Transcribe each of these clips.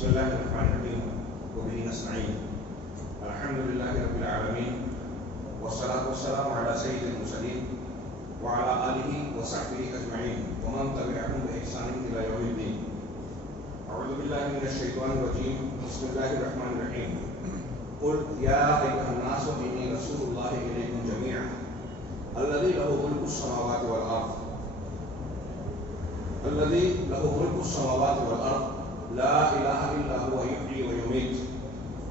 بسم الله الرحمن الرحيم وبه نستعين الحمد لله رب العالمين والصلاة والسلام على سيد المرسلين وعلى آله وصحبه أجمعين ومن تبعهم بإحسان إلى يوم الدين. أعوذ بالله من الشيطان الرجيم. بسم الله الرحمن الرحيم. قل يا أيها الناس إني رسول الله إليكم جميعا الذي له ملك السماوات والأرض لا إله إلا هو يحيي ويميت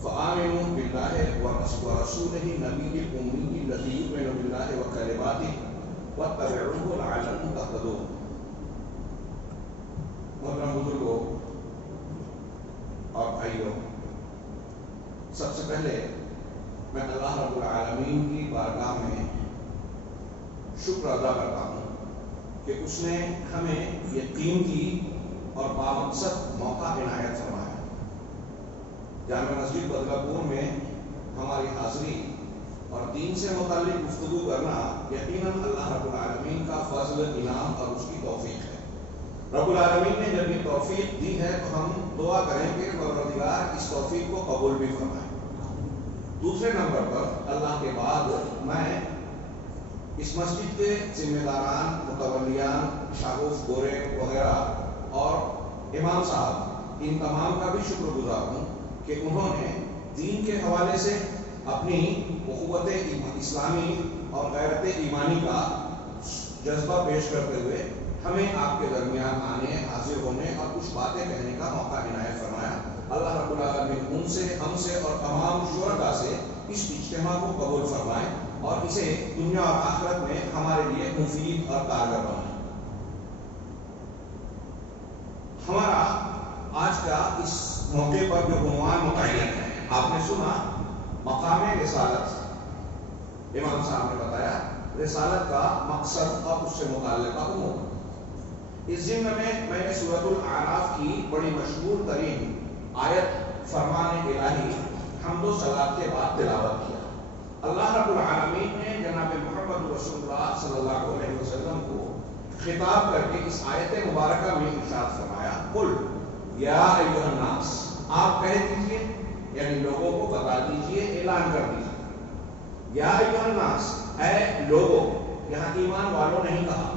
فآمنوا بالله ورسوله النبي الأمي الذي يؤمن بالله وكلماته واتبعوه لعلكم تهتدون. محترم بزرگوں اور بھائیوں، سب سے پہلے میں اللہ رب العالمین کی بارگاہ میں شکر ادا کرتا ہوں کہ اس نے ہمیں یہ قیمتی اور بامقصد موقع عنایت فرمایا. جامع مسجد بدلاپور میں ہماری حاضری اور دین سے متعلق گفتگو کرنا یقیناً اللہ رب العالمین کا فضل، انعام اور اس کی توفیق ہے. رب العالمین نے جب یہ توفیق دی ہے تو ہم دعا کریں کہ پروردگار اس توفیق کو قبول بھی فرمائے. دوسرے نمبر پر اللہ کے بعد میں اس مسجد کے ذمہ داران، متولیان، شاگوف گورے وغیرہ اور امام صاحب، ان تمام کا بھی شکر گزار ہوں کہ انہوں نے دین کے حوالے سے اپنی اخوت اسلامی اور غیرت ایمانی کا جذبہ پیش کرتے ہوئے ہمیں آپ کے درمیان آنے، حاضر ہونے اور کچھ باتیں کہنے کا موقع عنایت فرمایا. اللہ رب العالمین ان سے، ہم سے اور تمام شرکاء سے اس اجتماع کو قبول فرمائے اور اسے دنیا اور آخرت میں ہمارے لیے مفید اور کارگر بنائے. ہمارا آج کا اس موقع پر جو عنوان متعین ہے، آپ نے سنا مقام رسالت. امام صاحب نے بتایا رسالت کا مقصد اور اس سے متعلقہ امور. اس ضمن میں نے سورۃ الاعراف کی بڑی مشہور ترین آیت فرمان الہی حمد و صلات کے بعد تلاوت کیا. اللہ رب العالمین نے جناب محمد رسول اللہ صلی اللہ علیہ وسلم کو خطاب کر کے اس آیت مبارکہ میں ارشاد فرمایا، قل یا ایھا الناس، آپ کہہ دیجئے، یعنی لوگوں کو بتا دیجئے، اعلان کر دیجئے. یا ایھا الناس، اے لوگوں، یہاں ایمان والوں نہیں کہا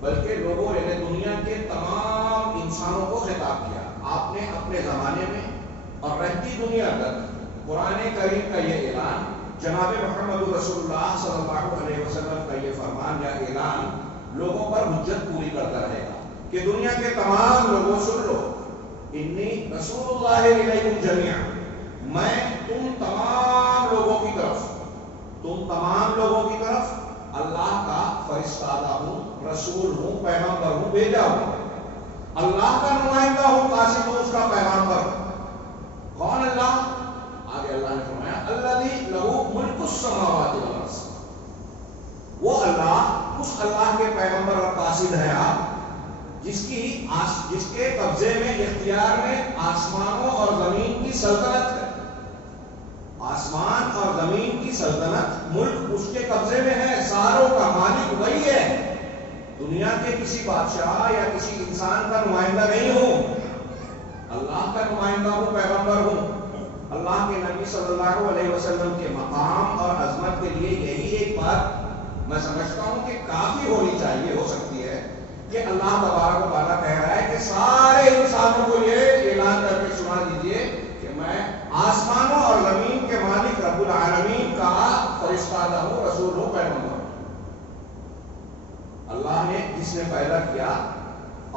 بلکہ لوگوں یعنی دنیا کے تمام انسانوں کو خطاب کیا. آپ نے اپنے زمانے میں اور رہتی دنیا تک قرآن کریم کا یہ اعلان، جناب محمد رسول اللہ صلی اللہ علیہ وسلم کا یہ فرمان یا اعلان لوگوں پر حجت پوری کرتا رہے گا کہ دنیا کے تمام لوگوں سن لو، انی رسول اللہ الیکم جمیعا، میں تم تمام لوگوں کی طرف اللہ کا فرستادہ ہوں، رسول ہوں، پیغمبر ہوں، بھیجا ہوں. اللہ کا نمائندہ ہوں، قاصد ہوں، اس کا پیغمبر ہوں. کون اللہ؟ آگے اللہ نے فرمایا الذی لہ ملک السماوات والارض، وہ اللہ، اس اللہ کے پیغمبر اور قاصد ہے آپ جس کے قبضے میں، اختیار میں آسمانوں اور زمین کی سلطنت ہے. آسمان اور زمین کی سلطنت، ملک اس کے قبضے میں ہے، ساروں کا مالک وہی ہے. دنیا کے کسی بادشاہ یا کسی انسان کا نمائندہ نہیں ہوں، اللہ کا نمائندہ ہوں، پیغمبر ہوں. اللہ کے نبی صلی اللہ علیہ وسلم کے مقام اور عظمت کے لیے یہی ایک بات میں سمجھتا ہوں کہ کافی ہونی چاہیے، ہو سکتی ہے کہ اللہ تبارک و تعالیٰ کہہ رہا ہے کہ سارے انسانوں کو یہ اعلان کر کے سنا دیجئے کہ میں آسمانوں اور زمین کے مالک رب العالمین کا فرستادہ ہوں، رسول ہوں، پیغمبر ہوں. اللہ نے جس نے پیدا کیا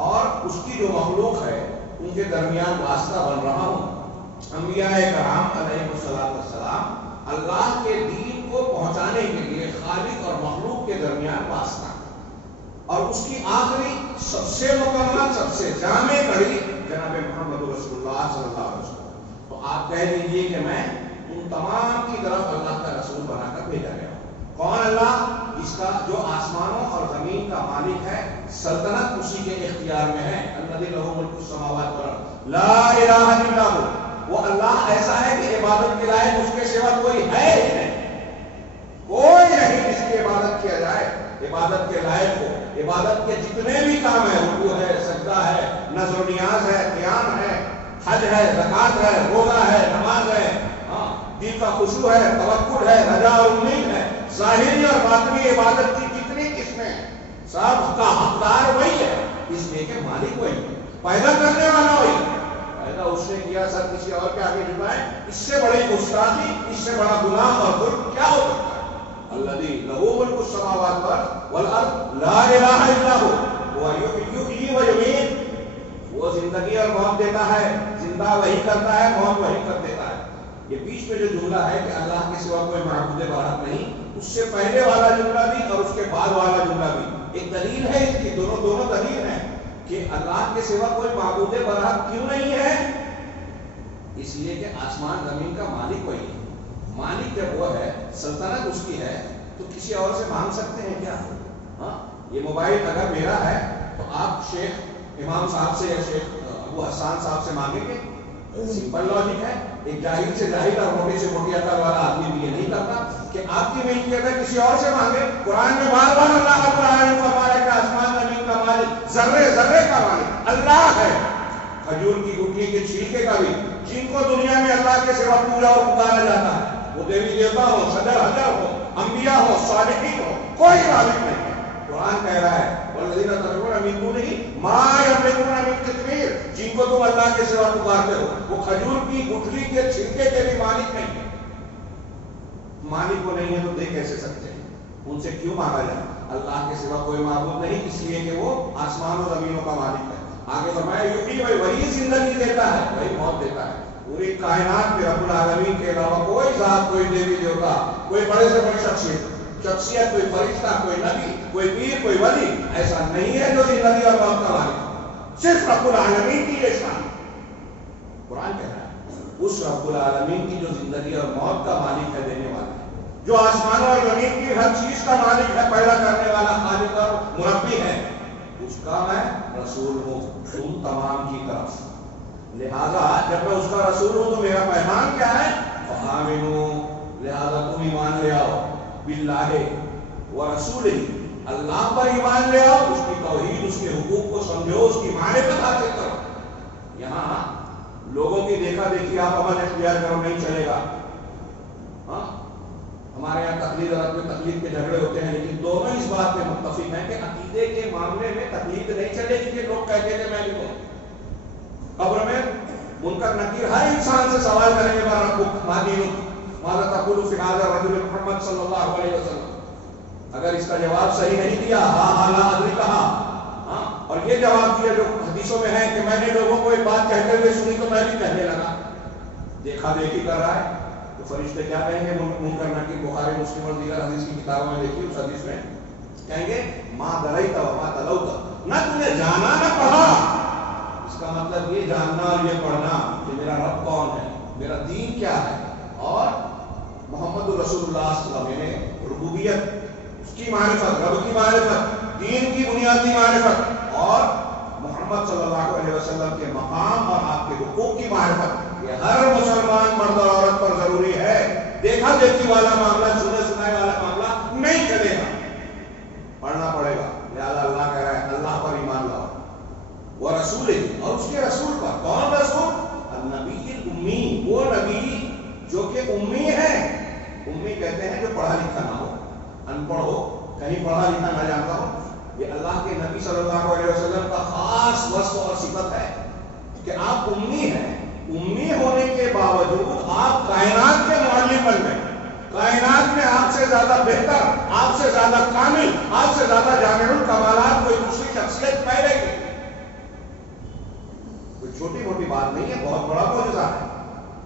اور اس کی جو مخلوق ہے ان کے درمیان واسطہ بن رہا ہوں. انبیاء کرام علیہ السلام اللہ کے دین کو پہنچانے کے لیے خالق اور مخلوق کے درمیان واسطہ، اور اس کی آخری سب سے مکمل، سب سے جامع کڑی جناب محمد رسول اللہ صلی اللہ علیہ وسلم. تو آپ کہہ دیجئے کہ میں ان تمام کی طرف اللہ کا رسول بنا کر بھیجا گیا ہوں. کون اللہ؟ اس کا جو آسمانوں اور زمین کا مالک ہے، سلطنت اسی کے اختیار میں ہے. الذی لہ ملک السماوات والارض لا الہ الا ہو، وہ اللہ ایسا ہے کہ عبادت کے لائق اس کے سوا کوئی ہے ہی نہیں، کوئی نہیں جس کی عبادت کیا جائے، عبادت کے لائق ہو. عبادت کے جتنے بھی کام ہیں، رکوع ہے، سجدہ ہے، نذر و نیاز ہے، قیام ہے، حج ہے، زکات ہے، روزہ ہے، نماز ہے، دل کا خشوع ہے، توکل ہے، رجا اور امید ہے، ظاہری اور باطنی عبادت کی کتنی قسمیں ہیں، سب کا حقدار وہی ہے، اس لیے کہ مالک وہی ہے، پیدا کرنے والا وہی ہے۔ پیدا اس نے کیا، سر کسی اور کے آگے جھکائے، اس سے بڑی گستاخی، اس سے بڑا گناہ اور ظلم کیا ہو سکتا ہے؟ الذی لہ ملک السماوات والارض لا الہ الا ہو وہ یحیی و یمیت، وہ زندگی اور موت دیتا ہے، زندہ وہی کرتا ہے، موت وہی کر دیتا ہے۔ یہ بیچ میں جو جملہ ہے کہ اللہ کے سوا کوئی معبود برحق نہیں، اس سے پہلے والا جملہ بھی اور اس کے بعد والا جملہ بھی ایک دلیل ہے، اس کی دونوں دلیل ہیں کہ اللہ کے سوا کوئی معبود برحق کیوں نہیں ہے؟ اس لیے کہ آسمان زمین کا مالک وہی ہے۔ مالک جب وہ ہے، سلطنت اس کی ہے، تو کسی اور سے مانگ سکتے ہیں کیا؟ یہ موبائل اگر میرا ہے تو آپ شیخ امام صاحب سے یا شیخ ابو حسان صاحب سے مانگیں گے؟ سمپل لاجک ہے۔ ایک جاہل سے جاہل اور موٹی سے موٹی عقل والا آدمی بھی یہ نہیں کرتا کہ آپ کی ملکیت ہے کسی اور سے مانگے۔ قرآن میں بار بار اللہ رب العالمین فرما رہا ہے کہ آسمان زمین کا مالک، ذرے ذرے کا مالک اللہ ہے، کھجور کی گٹلی کے چھلکے کا بھی، جن کو دنیا میں اللہ کے سوا پوجا اور پکارا جاتا ہے، وہ دیوی دیوتا ہو، شجر حجر ہو، انبیاء ہو، صالحین ہو، کوئی مالک نہیں ہے۔ قرآن کہہ رہا ہے والذین تدعون من دونہ ما یملکون من قطمیر، جن کو تم اللہ کے سوا پکارتے ہو وہ کھجور کی گٹھلی کے چھلکے کے بھی مالک نہیں ہے۔ مالک کو نہیں ہے تو دے کیسے سکتے ہیں؟ ان سے کیوں مانگا جائے؟ اللہ کے سوا کوئی معبود نہیں، اس لیے کہ وہ آسمان و زمینوں کا مالک ہے۔ آگے فرمایا یحیی وہی زندگی دیتا ہے، وہی موت دیتا ہے۔ پوری کائنات میں رب العالمین کے علاوہ کوئی ذات، کوئی دیوی دیوتا، کوئی بڑے سے بڑی شخصیت، کوئی فرشتہ، کوئی نبی، کوئی پیر، کوئی ولی ایسا نہیں ہے جو زندگی اور موت کا مالک ہے، صرف رب العالمین کی یہ شان۔ قرآن کہہ رہا ہے اس رب العالمین کی جو زندگی اور موت کا مالک ہے، دینے والا ہے، جو آسمانوں اور زمین کی ہر چیز کا مالک ہے، پیدا کرنے والا، خالق اور مربی ہے، اس کا میں رسول ہوں تم تمام کی طرف۔ لہذا جب میں اس کا رسول ہوں تو میرا پیغام کیا ہے؟ فآمنوا، لہذا تم ایمان لے آؤ، باللہ ورسولہ، اللہ پر ایمان لے آؤ، اس کی توحید، اس کے حقوق کو سمجھو، اس کی معرفت حاصل کرو۔ یہاں لوگوں کی دیکھا دیکھی آپ عمل اختیار کرو نہیں چلے گا۔ ہمارے یہاں تقلید اور اپنے تقلید کے جھگڑے ہوتے ہیں، لیکن دونوں اس بات پہ متفق ہیں کہ عقیدے کے معاملے میں تقلید نہیں چلے گی کہ لوگ کہتے ہیں میں بھی ہوں۔ قبر میں منکر نکیر ہر انسان سے سوال کریں گے ما ربک ما دینک ماذا تقول فی ھذا الرجل محمد صلی اللہ علیہ وسلم۔ اگر اس کا جواب صحیح نہیں دیا، ہاں لا ادری کہا، اور یہ جواب دیا جو حدیثوں میں ہے کہ میں نے لوگوں کو ایک بات کہتے ہوئے سنی تو میں بھی کہنے لگا، دیکھا دیکھی کر رہا ہے، تو فرشتے کیا کہیں گے؟ منکر نکیر بخاری مسلم اور دیگر حدیث کی کتابوں میں دیکھیے، اس حدیث میں کہیں گے ما دریت وما تلوت، نہ تم نے جانا نہ پڑھا۔ اس کا مطلب یہ جاننا اور یہ پڑھنا کہ میرا رب کون ہے، میرا دین کیا ہے، اور محمد رسول اللہ صلی اللہ علیہ وسلم، یعنی ربوبیت، اس کی معرفت، رب کی معرفت، دین کی بنیادی معرفت، اور محمد صلی اللہ علیہ وسلم کے مقام اور آپ کے حقوق کی معرفت، یہ ہر مسلمان مرد اور عورت پر ضروری ہے۔ دیکھا دیکھی والا معاملہ، سنے سنائے والا معاملہ نہیں چلے گا، پڑھنا پڑے گا۔ لہذا اللہ کہہ رہا ہے اللہ پر ایمان لاؤ، وہ رسول ہے اور اس کے رسول پر۔ کون رسول؟ النبی الامی، وہ نبی جو کہ امی ہے۔ امی کہتے ہیں جو پڑھا لکھا نہ ہو، ان پڑھ ہو، کہیں پڑھا لکھا نہ جانتا ہو۔ یہ اللہ کے نبی صلی اللہ علیہ وسلم کا خاص وصف اور صفت ہے کہ آپ امی ہیں۔ امی ہونے کے باوجود آپ کائنات کے معلم بن گئے۔ کائنات میں آپ سے زیادہ بہتر، آپ سے زیادہ کامل، آپ سے زیادہ جامع الکمالات کوئی دوسری شخصیت پہلے کی۔ کوئی چھوٹی موٹی بات نہیں ہے، بہت بڑا معجزہ ہے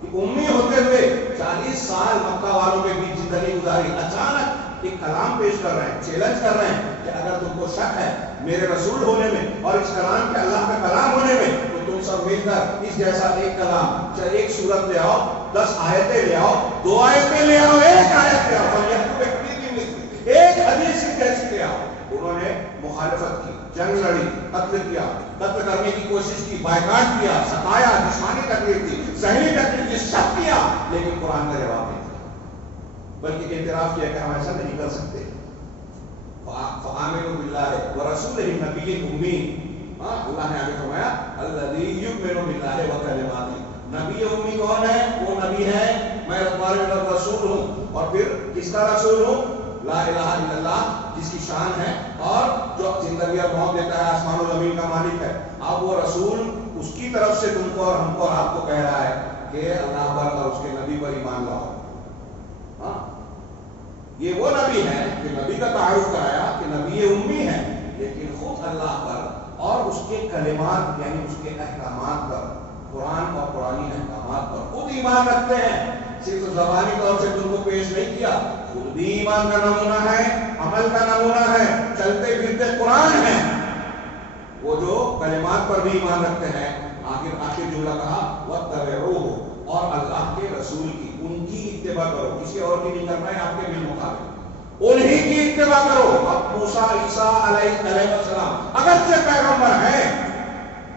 کہ امی ہوتے ہوئے 40 سال مکہ والوں کے بیچ زندگی گزاری، اچانک ایک کلام پیش کر رہے ہیں، چیلنج کر رہے ہیں کہ اگر تم کو شک ہے میرے رسول ہونے میں اور اس کلام کے اللہ کا کلام ہونے میں تو تم سب مل کر اس جیسا ایک کلام، چاہے ایک سورت لے آؤ، 10 آیتیں لے آؤ، 2 آیتیں لے آؤ، 1 آیت لے آؤ، ایک حدیث جیسی لے آؤ۔ انہوں نے مخالفت کی، جنگ لڑی، قتل کیا، قتل کرنے کی کوشش کی، بائیکاٹ کیا، ستایا، جسمانی تکلیف دی، ذہنی تکلیف دی، سب کیا، لیکن قرآن کا جواب نہیں دیا، بلکہ اعتراف کیا کہ ہم ایسا نہیں کر سکتے۔ فآمنوا باللہ ورسولہ النبی الامی، اللہ نے آگے فرمایا الذی یؤمن باللہ و کلماتہ. نبی امی کون ہے؟ وہ نبی ہے میں تمہارے رسول ہوں. اور پھر کس کا رسول ہوں؟ لا الہ الا اللہ جس کی شان ہے اور جو زندگی اور موت دیتا ہے، آسمان و زمین کا مالک ہے. اب وہ رسول اس کی طرف سے تم کو اور ہم کو اور آپ کو کہہ رہا ہے کہ اللہ پر اور اس کے نبی پر ایمان لاؤ. یہ وہ نبی ہے کہ نبی کا تعارف کرایا کہ نبی امی ہے، لیکن خود اللہ پر اور اس کے کلمات یعنی اس کے احکامات پر، قرآن اور قرآنی احکامات پر خود ایمان رکھتے ہیں. صرف زبانی طور سے تم کو پیش نہیں کیا، خود بھی ایمان کا نمونہ ہے، عمل کا نمونہ ہے، چلتے پھرتے قرآن ہے. وہ جو کلمات پر بھی ایمان رکھتے ہیں. آخر جملہ کہا وَاتَّبِعُوهُ، اور اللہ کے رسول کی ان کی اتباع کرو، کسی اور کی نہیں کرنا ہے، آپ کے بالمطابق انہی کی اتباع کرو. اب موسیٰ عیسیٰ علیہ السلام اگرچہ پیغمبر ہیں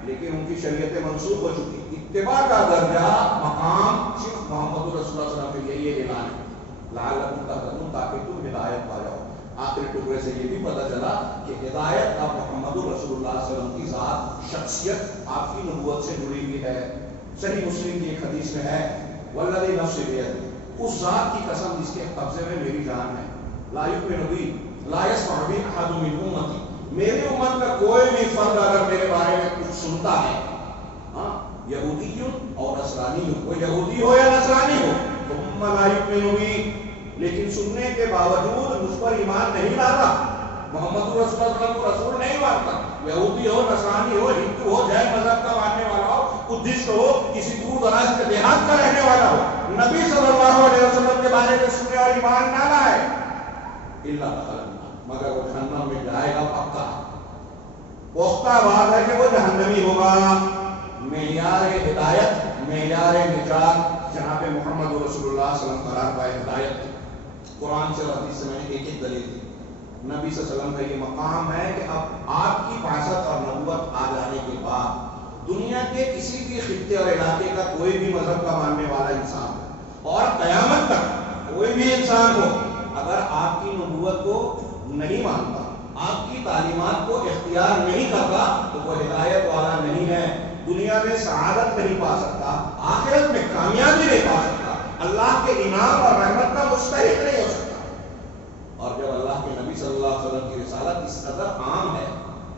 لیکن ان کی شریعتیں منسوخ ہو چکی. اتباع کا درجہ مقام صرف محمد رسول اللہ صلی اللہ علیہ وسلم کے لیے یہ اعلان ہے لعلکم تہتدون، تاکہ تم ہدایت پا جاؤ. آخری ٹکڑے سے یہ بھی پتہ چلا کہ ہدایت اب محمد رسول اللہ صلی اللہ علیہ وسلم کی ذات، شخصیت آپ کی نبوت سے جڑی ہوئی ہے. صحیح مسلم کی ایک حدیث میں ہے والذی نفس بیدہ، اس ذات کی قسم جس کے قبضے میں میری جان ہے، لا یؤمن بی لا یسمع بی احد من امتی، میری امت کا کوئی بھی فرد اگر میرے بارے میں کچھ سنتا ہے، یہودی اور نصرانی ہو، وہ یہودی ہو یا نصرانی ہو، ثم لا یؤمن بی، لیکن سننے کے باوجود مجھ پر ایمان نہیں لاتا، محمد رسول اللہ صلی اللہ علیہ وسلم کو رسول نہیں مانتا، یہودی ہو، نصرانی ہو، ہندو ہو، جین مذہب کا ماننے والا ہو، بدھسٹ ہو، کسی دور دراز کے دیہات کا رہنے والا ہو، نبی صلی اللہ علیہ وسلم کے بارے میں سنے اور ایمان نہ لائے، الا دخل النار، مگر وہ جہنم میں جائے گا پکا. پختہ بات ہے کہ وہ جہنمی ہوگا. معیار ہدایت، معیار نجات جناب محمد رسول اللہ صلی اللہ علیہ وسلم قرار پائے. ہدایت قرآن سے اور حدیث سے میں نے ایک دلیل دی. نبی صلی اللہ علیہ وسلم کا یہ مقام ہے کہ اب آپ کی بعثت اور نبوت آ جانے کے بعد دنیا کے کسی بھی خطے اور علاقے کا کوئی بھی مذہب کا ماننے والا انسان ہو اور قیامت تک کوئی بھی انسان ہو، اگر آپ کی نبوت کو نہیں مانتا، آپ کی تعلیمات کو اختیار نہیں کرتا تو وہ ہدایت والا نہیں ہے. دنیا میں سعادت نہیں پا سکتا، آخرت میں کامیابی نہیں پا سکتا، اللہ کے انعام اور رحمت کا مستحق نہیں ہو سکتا. اور جب اللہ کے نبی صلی اللہ علیہ وسلم کی رسالت اس قدر عام ہے،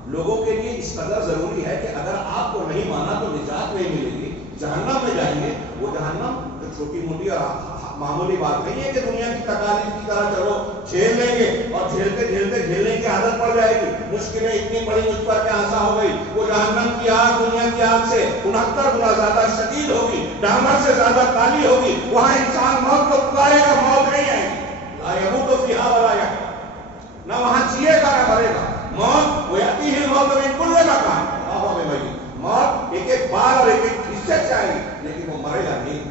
لوگوں کے لیے اس قدر ضروری ہے کہ اگر آپ کو نہیں مانا تو نجات نہیں ملے گی، جہنم میں جائیں گے. وہ جہنم جو چھوٹی موٹی اور معمولی بات نہیں ہے کہ دنیا کی تکالیف کی طرح چلو جھیل لیں گے اور جھیلتے جھیلتے جھیلنے کی عادت پڑ جائے گی، مشکلیں اتنی بڑی مجھ پر کیا آسا ہو گئی. وہ جہنم کی آگ دنیا کی آگ سے 69 گنا زیادہ شدید ہوگی، ڈامر سے زیادہ کالی ہوگی. وہاں انسان موت کو پکارے گا، موت نہیں آئے گی. لا يموت فيها ولا يحيا، نہ وہاں جیے گا نہ مرے گا. موت ویأتیہ الموت من کل مکان، موت ایک ایک بار اور ایک ایک حصے سے آئے گی لیکن وہ مرے گا نہیں.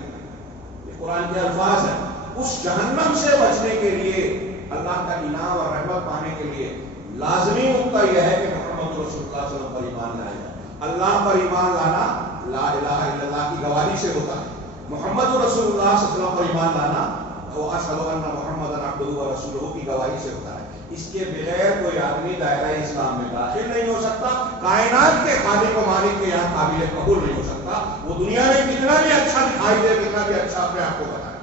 یہ قرآن کے الفاظ ہیں. اس جہنم سے بچنے کے لیے، اللہ کا انعام اور رحمت پانے کے لیے لازمی نقطہ یہ ہے کہ محمد رسول اللہ صلی اللہ علیہ وسلم پر ایمان لائے جائے. اللہ پر ایمان لانا لا الہ الا اللہ کی گواہی سے ہوتا ہے. محمد رسول اللہ صلی اللہ علیہ وسلم پر ایمان لانا وہ اشہد ان محمد عبدہ و رسولہ کی گواہی سے ہوتا ہے. اس کے بغیر کوئی آدمی دائرہ اسلام میں داخل نہیں ہو سکتا. کائنات کے خالق و مالک کے یہاں قابل قبول نہیں ہو سکتا. وہ دنیا میں کتنا بھی اچھا دکھائی دے، کتنا بھی اچھا اپنے آپ کو بتائے،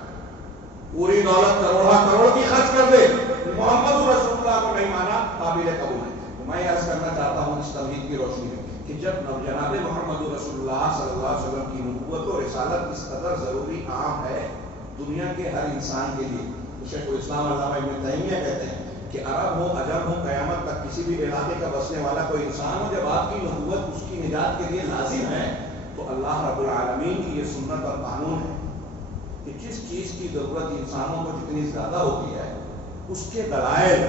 پوری دولت کروڑا کروڑ کی خرچ کر دے، محمد رسول اللہ کو نہیں مانا، قابل قبول ہے. میں عرض کرنا چاہتا ہوں اس تمہید کی روشنی میں کہ جب جناب محمد رسول اللہ صلی اللہ علیہ وسلم کی نبوت و رسالت اس قدر ضروری عام ہے دنیا کے ہر انسان کے لیے، شیخ الاسلام علامہ ابن تیمیہ کہتے ہیں کہ عرب ہو، عجم ہو، قیامت تک کسی بھی علاقے کا بسنے والا کوئی انسان ہو، جب آپ کی نبوت اس کی نجات کے لیے لازم ہے تو اللہ رب العالمین کی یہ سنت اور قانون ہے کہ جس چیز کی ضرورت انسانوں کو جتنی زیادہ ہوتی ہے اس کے دلائل،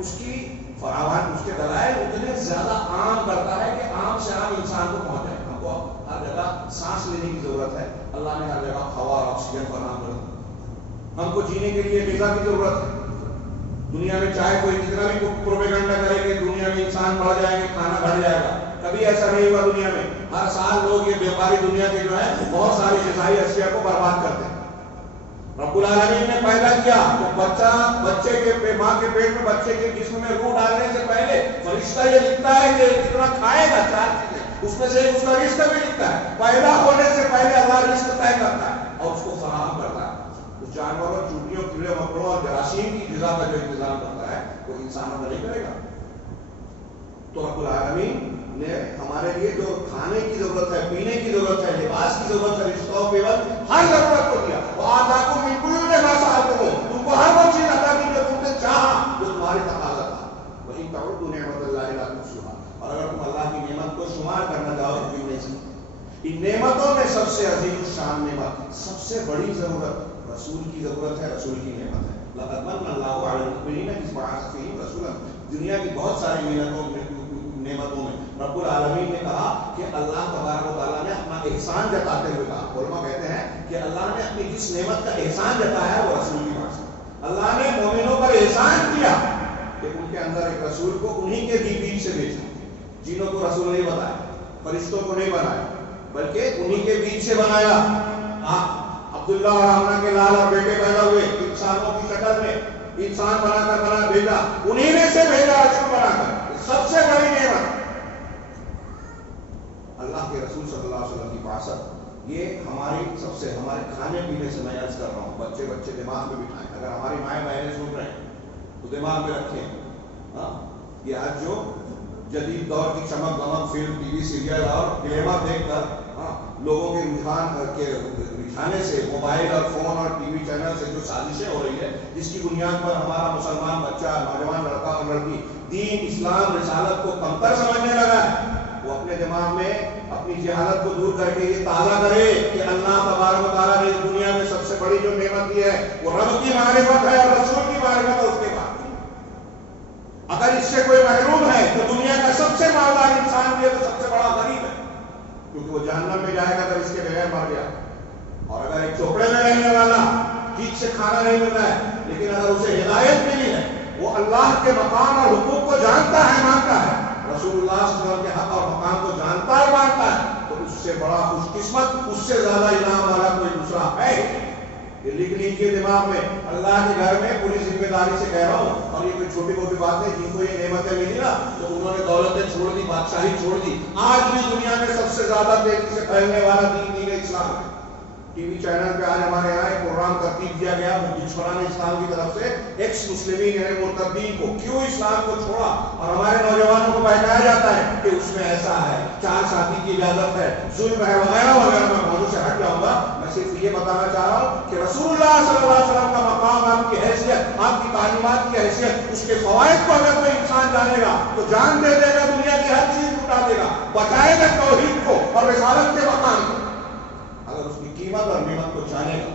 اس کی فراوان، اس کے دلائل اتنے زیادہ عام کرتا ہے کہ عام سے عام انسان کو پہنچ جائے. ہم کو ہر جگہ سانس لینے کی ضرورت ہے، اللہ نے ہر جگہ ہوا اور آکسیجن فراہم کر دی. ہم کو جینے کے لیے غذا کی ضرورت ہے. دنیا میں چاہے کوئی کتنا بھی پروپیگنڈا کرے کہ دنیا میں انسان بڑھ جائیں گے، کھانا بڑھ جائے گا، کبھی ایسا نہیں ہوا. دنیا میں ہر سال لوگ یہ بیماری دنیا کے جو ہے بہت ساری غذائی اشیاء کو برباد کرتے ہیں. رب العالمین نے پیدا کیا تو بچے کے ماں کے پیٹ میں بچے کے جسم میں روح ڈالنے سے پہلے فرشتہ یہ لکھتا ہے کہ کتنا کھائے گا، 4 چیزیں، اس میں سے ایک اس کا رزق بھی لکھتا ہے. پیدا ہونے سے پہلے اللہ رزق طے کرتا ہے اور اس کو فراہم کرتا ہے. اس جانوروں، چوٹیوں، کیڑے مکوڑوں اور جراثیم کی غذا کا جو انتظام کرتا ہے وہ انسانوں کا نہیں کرے گا. تو رب العالمین نے ہمارے لیے جو کھانے کی ضرورت ہے، پینے کی ضرورت ہے، لباس کی ضرورت ہے، رشتہ و پیوند، ہر ضرورت کو دیا. وآتاکم من کل ما سألتموہ، تم کو ہر وہ چیز عطا کی جو تم نے چاہا، جو تمہاری تقاضا تھا. وإن تعدوا نعمت اللہ لا تحصوها، اور اگر تم اللہ کی نعمت کو شمار کرنا چاہو تو بھی نہیں سکتے. ان نعمتوں میں سب سے عظیم الشان نعمت، سب سے بڑی ضرورت رسول کی ضرورت ہے، رسول کی نعمت ہے. لقد من اللہ علی المؤمنین اذ بعث فیہم رسولا. دنیا کی بہت ساری نعمتوں میں رب العالمین نے کہا کہ اللہ تبارک و تعالیٰ نے اپنا احسان جتاتے ہوئے کہا. علماء کہتے ہیں کہ اللہ نے اپنی جس نعمت کا احسان جتایا وہ رسول کی بات ہے. اللہ نے مومنوں پر احسان کیا کہ ان کے اندر ایک رسول کو انہی کے بیچ سے بھیجا. جنوں کو رسول نہیں بنایا، فرشتوں کو نہیں بنایا، بلکہ انہی کے بیچ سے بنایا. عبداللہ اور آمنہ کے لال اور بیٹے پیدا ہوئے انسانوں کی شکل میں، انسان بنا کر بھیجا، انہی میں سے بھیجا رسول بنا کر. سب سے بڑی نعمت اللہ کے رسول صلی اللہ علیہ وسلم کی بعثت. یہ ہمارے کھانے پینے سے میں عرض کر رہا ہوں. بچے دماغ میں بٹھائیں. اگر ہماری مائیں بہنیں سن رہے ہیں تو دماغ میں رکھیں. یہ آج جو جدید دور کی چمک دمک فلم، ٹی وی سیریل اور گلیمر دیکھ کر لوگوں کے رجحانے سے، موبائل اور فون اور ٹی وی چینل سے جو سازشیں ہو رہی ہے، جس کی بنیاد پر ہمارا مسلمان بچہ، نوجوان لڑکا اور لڑکی دین، اسلام، رسالت کو کمتر سمجھنے لگا ہے، وہ اپنے دماغ میں اپنی جہالت کو دور کر کے یہ تازہ کرے کہ اللہ تبارک و تعالیٰ نے اس دنیا میں سب سے بڑی جو نعمت دی ہے وہ رب کی معرفت ہے اور رسول کی معرفت ہے. اس کے بعد اگر اس سے کوئی محروم ہے تو دنیا کا سب سے مالدار انسان بھی ہے تو سب سے بڑا غریب ہے، کیونکہ وہ جہنم میں جائے گا جب اس کے بغیر مر گیا. اور اگر ایک جھوپڑے میں رہنے والا ٹھیک سے کھانا نہیں مل رہا ہے لیکن اگر اسے ہدایت ملی ہے، وہ اللہ کے مقام اور حقوق کو جانتا ہے، مانتا ہے، رسول اللہ صلی اللہ علیہ وسلم کے حق اور مقام کو جانتا ہے، مانتا ہے، تو اس سے بڑا خوش قسمت، اس سے زیادہ انعام والا کوئی دوسرا ہے. یہ لکھ لیجیے دماغ میں. اللہ کے گھر میں پوری ذمہ داری سے کہہ رہا ہوں، اور یہ کوئی چھوٹی موٹی بات ہے. جن کو یہ نعمتیں ملی نا تو انہوں نے دولتیں چھوڑ دی، بادشاہی چھوڑ دی. آج بھی دنیا میں سب سے زیادہ تیزی سے پھیلنے والا دین اسلام ہے. ٹی وی چینل پہ آج ہمارے یہاں ایک پروگرام ترتیب دیا گیا دشمنان اسلام کی طرف سے، ایکس مسلمین یعنی مرتدین کو کیوں اسلام کو چھوڑا، اور ہمارے نوجوانوں کو بہکایا جاتا ہے کہ اس میں ایسا ہے، 4 شادی کی اجازت ہے، ظلم ہے، وغیرہ وغیرہ. میں موضوع سے ہٹ جاؤں گا. میں صرف یہ بتانا چاہ رہا ہوں کہ رسول اللہ صلی اللہ علیہ وسلم کا مقام، آپ کی حیثیت، آپ کی تعلیمات کی حیثیت، اس کے فوائد کو اگر کوئی انسان جانے گا تو جان دے دے گا، دنیا کی ہر چیز لٹا دے گا، بچائے گا توحید کو اور رسالت کے مقام کو. اگر اس کی قیمت اور نعمت کو جانے گا.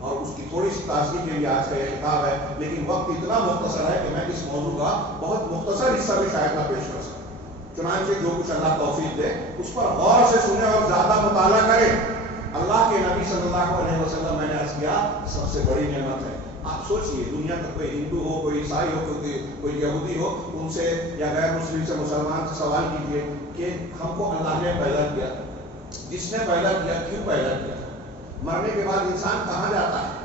اور اس کی تھوڑی سی تازگی کے لیے آج کا یہ خطاب ہے، لیکن وقت اتنا مختصر ہے کہ میں اس موضوع کا بہت مختصر حصہ بھی شاید نہ پیش کر سکوں. چنانچہ جو کچھ اللہ توفیق دے اس پر غور سے سنیں اور زیادہ مطالعہ کریں. اللہ کے نبی صلی اللہ علیہ وسلم، میں نے عرض کیا، سب سے بڑی نعمت ہے. آپ سوچئے دنیا کا کوئی ہندو ہو، کوئی عیسائی ہو، کوئی یہودی ہو، ان سے یا غیر مسلم سے، مسلمان سے سوال کیجئے کہ ہم کو اللہ نے پیدا کیا، جس نے پیدا کیا کیوں پیدا کیا، مرنے کے بعد انسان کہاں جاتا ہے.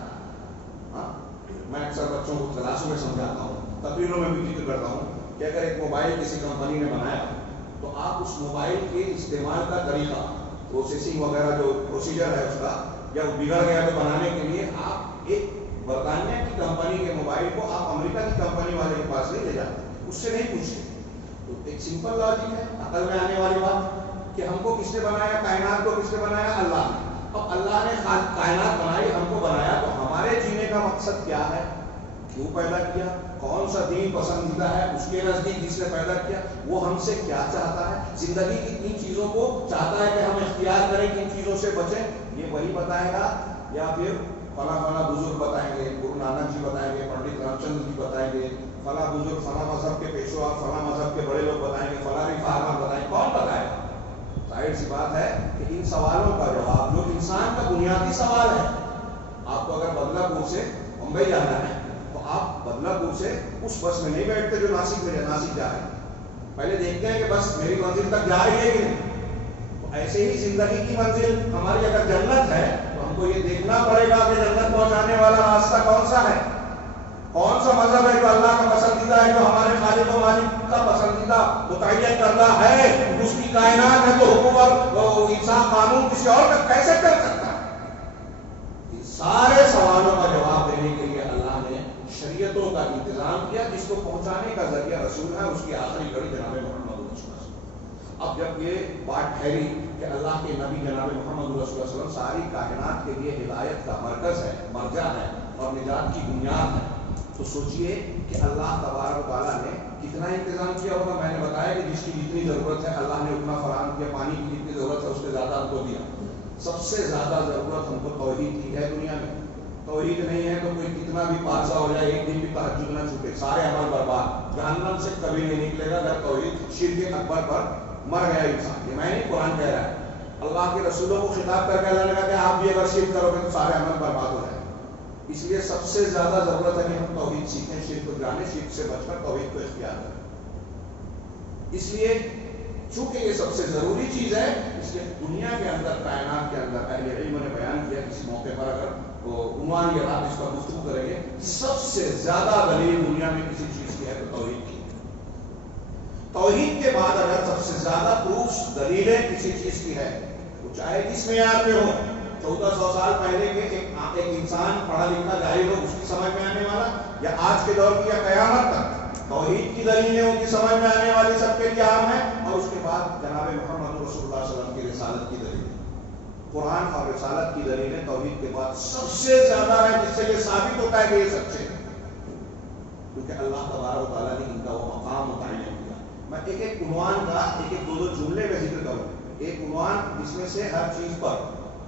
میں اکثر بچوں کو کلاسوں میں سمجھاتا ہوں، تقریروں میں بھی ذکر کرتا ہوں کہ اگر ایک موبائل کسی کمپنی نے بنایا تو آپ اس موبائل کے استعمال کا طریقہ، پروسیسنگ وغیرہ جو پروسیجر ہے اس کا، یا بگڑ گیا تو بنانے کے لیے آپ ایک برطانیہ کی کمپنی کے موبائل کو آپ امریکہ کی کمپنی والے کے پاس نہیں لے جاتے، اس سے نہیں پوچھتے. تو ایک سمپل لاجک ہے، عقل میں آنے والی بات کہ ہم کو کس نے بنایا، کائنات کو کس نے بنایا، اللہ نے. اب اللہ نے کائنات بنائی، ہم کو بنایا، تو ہمارے جینے کا مقصد کیا ہے، کیوں پیدا کیا، کون سا دین پسندیدہ ہے اس کے نزدیک جس نے پیدا کیا، وہ ہم سے کیا چاہتا ہے، زندگی کی کن چیزوں کو چاہتا ہے کہ ہم اختیار کریں، کن چیزوں سے بچیں، یہ وہی بتائے گا، یا پھر فلاں فلاں بزرگ بتائیں گے، گرو نانک جی بتائیں گے، پنڈت رام چندر جی بتائیں گے، فلاں بزرگ، فلاں مذہب کے پیشوا، فلاں مذہب کے بڑے لوگ بتائیں گے، فلاں ریفارمر بتائیں گے، کون بتائے گا. ظاہر سی بات ہے کہ ان سوالوں کا جواب جو انسان کا بنیادی سوال ہے، آپ کو اگر بدلہ پور سے ممبئی جانا ہے تو آپ بدلہ پور سے اس بس میں نہیں بیٹھتے جو ناسک میں ناسک جا رہے ہیں، پہلے دیکھتے ہیں کہ بس میری منزل تک جا رہی ہے کہ نہیں. تو ایسے ہی زندگی کی منزل ہماری اگر جنت ہے تو ہم کو یہ دیکھنا پڑے گا کہ جنت پہنچانے والا راستہ کون سا ہے، کون سا مذہب ہے جو اللہ کا پسندیدہ ہے، جو ہمارے خالق و مالک کا پسندیدہ متعین کردہ ہے، اس کی کائنات ہے تو حکومت انصاف قانون کسی اور کا کیسے کر سکتا ہے؟ ان سارے سوالوں کا جواب دینے کے لیے اللہ نے شریعتوں کا انتظام کیا، جس کو پہنچانے کا ذریعہ رسول ہے، اس کی آخری کڑی جناب محمد رسول اللہ۔ اب جب یہ بات ٹھہری کہ اللہ کے نبی جناب محمد رسول اللہ صلی اللہ علیہ وسلم ساری کائنات کے لیے ہدایت کا مرکز ہے، مرجع ہے اور نجات کی بنیاد ہے، تو سوچئے کہ اللہ تبارک و تعالیٰ نے کتنا انتظام کیا ہوگا۔ میں نے بتایا کہ جس کی جتنی ضرورت ہے اللہ نے اتنا فراہم کیا، پانی کی جتنی ضرورت ہے اس سے زیادہ ہم کو دیا۔ سب سے زیادہ ضرورت ہم کو توحید کی ہے دنیا میں، توحید نہیں ہے تو کوئی کتنا بھی پادشاہ ہو جائے، ایک دن بھی تہجد نہ چھوٹے، سارے عمل برباد، جہنم سے کبھی نہیں نکلے گا اگر توحید شرک اکبر پر مر گیا انسان۔ یہ میں نہیں، قرآن کہہ رہا ہے، اللہ کے رسولوں کو خطاب کر کے اللہ نے کہا کہ آپ بھی اگر شرک کرو گے تو سارے عمل برباد ہو جائیں۔ اس لیے سب سے زیادہ ضرورت ہے کہ ہم توحید سیکھیں، شرک کو جانیں، شرک سے بچ کر توحید کو اختیار کریں۔ اس لیے چونکہ یہ سب سے ضروری چیز ہے، اس لیے دنیا کے اندر، کائنات کے اندر اہل علم نے بیان کیا، کسی موقع پر اگر عنوان یہ رات اس پر گفتگو کریں گے، سب سے زیادہ دلیل دنیا میں کسی چیز کی ہے تو توحید کی۔ توحید کے بعد اگر سب سے زیادہ پروفس، دلیلیں کسی چیز کی ہے، وہ چاہے جس معیار میں ہو، 1400 سال پہلے کے ایک انسان پڑھا لکھا جاہل ہو، اس کی سمجھ میں آنے والا، یا آج کے دور کی یا قیامت تک توحید کی دلیلیں ان کی سمجھ میں آنے والی سب کے لیے عام ہے۔ اور اس کے بعد جناب محمد رسول اللہ صلی اللہ علیہ وسلم کی رسالت کی دلیلیں، قرآن اور رسالت کی دلیلیں توحید کے بعد سب سے زیادہ ہے، جس سے یہ ثابت ہوتا ہے کہ یہ سچے ہیں، کیونکہ اللہ تبارک و تعالیٰ نے ان کا وہ مقام متعین کیا۔ میں ایک ایک عنوان کا ایک دو جملے میں ذکر کروں، ایک عنوان جس میں سے ہر چیز پر،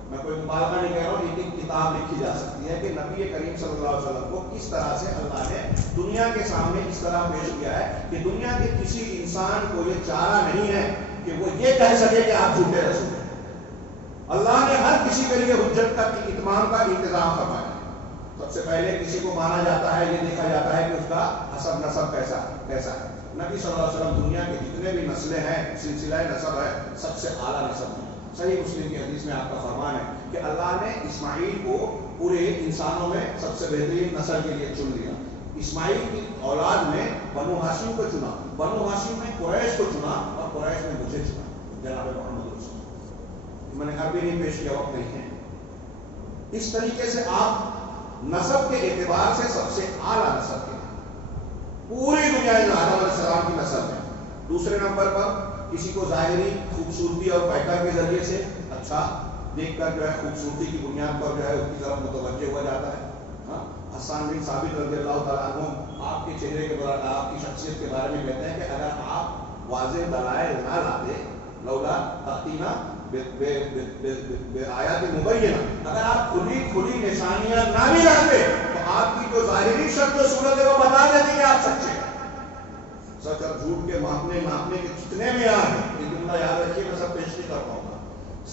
میں کوئی مبالغہ نہیں کہہ رہا ہوں، ایک کتاب لکھی جا سکتی ہے کہ نبی کریم صلی اللہ علیہ وسلم کو کس طرح سے اللہ نے دنیا کے سامنے اس طرح پیش کیا ہے کہ دنیا کے کسی انسان کو یہ چارہ نہیں ہے کہ وہ یہ کہہ سکے کہ آپ جھوٹے رسول ہیں۔ اللہ نے ہر کسی کے لیے حجت کا اتمام کا انتظام فرمایا۔ سب سے پہلے کسی کو مانا جاتا ہے، یہ دیکھا جاتا ہے کہ اس کا حسب نسب کیسا ہے۔ نبی صلی اللہ علیہ وسلم دنیا کے جتنے بھی نسلیں ہیں، سلسلہ نسب ہے، سب سے اعلیٰ نسب ہے۔ صحیح مسلم کی حدیث میں آپ کا فرمان ہے کہ اللہ نے اسماعیل کو پورے انسانوں میں سب سے بہترین نسل کے لیے چن لیا۔ اسماعیل کی اولاد میں بنو ہاشم کو چنا، بنو ہاشم میں قریش کو چنا، اور قریش میں مجھے چنا، جناب محمد رسول اللہ۔ میں نے عربی نہیں پیش کیا، وقت نہیں ہے۔ اس طریقے سے آپ نسب کے اعتبار سے سب سے اعلیٰ نسب کے پوری دنیا میں آدم علیہ السلام کی نسل ہے۔ دوسرے نمبر پر کسی کو ظاہری خوبصورتی اور پیکر کے ذریعے سے اچھا دیکھ کر جو ہے خوبصورتی کی بنیاد پر جو ہے اس کی طرف متوجہ ہوا جاتا ہے۔ حسان بن ثابت رضی اللہ تعالیٰ عنہ آپ کے چہرے کے بارے، آپ کی شخصیت کے بارے میں کہتے ہیں کہ اگر آپ واضح دلائل نہ لاتے، لولا تأتینا بآیات مبینہ، اگر آپ کھلی نشانیاں نہ بھی لاتے تو آپ کی جو ظاہری شکل و صورت ہے وہ بتا دیتی کہ آپ سچے ہیں۔ سچ اور جھوٹ کے ناپنے کے کتنے معیار ہیں، یہ جملہ یاد رکھیے، میں سب پیش نہیں کر پاؤں گا۔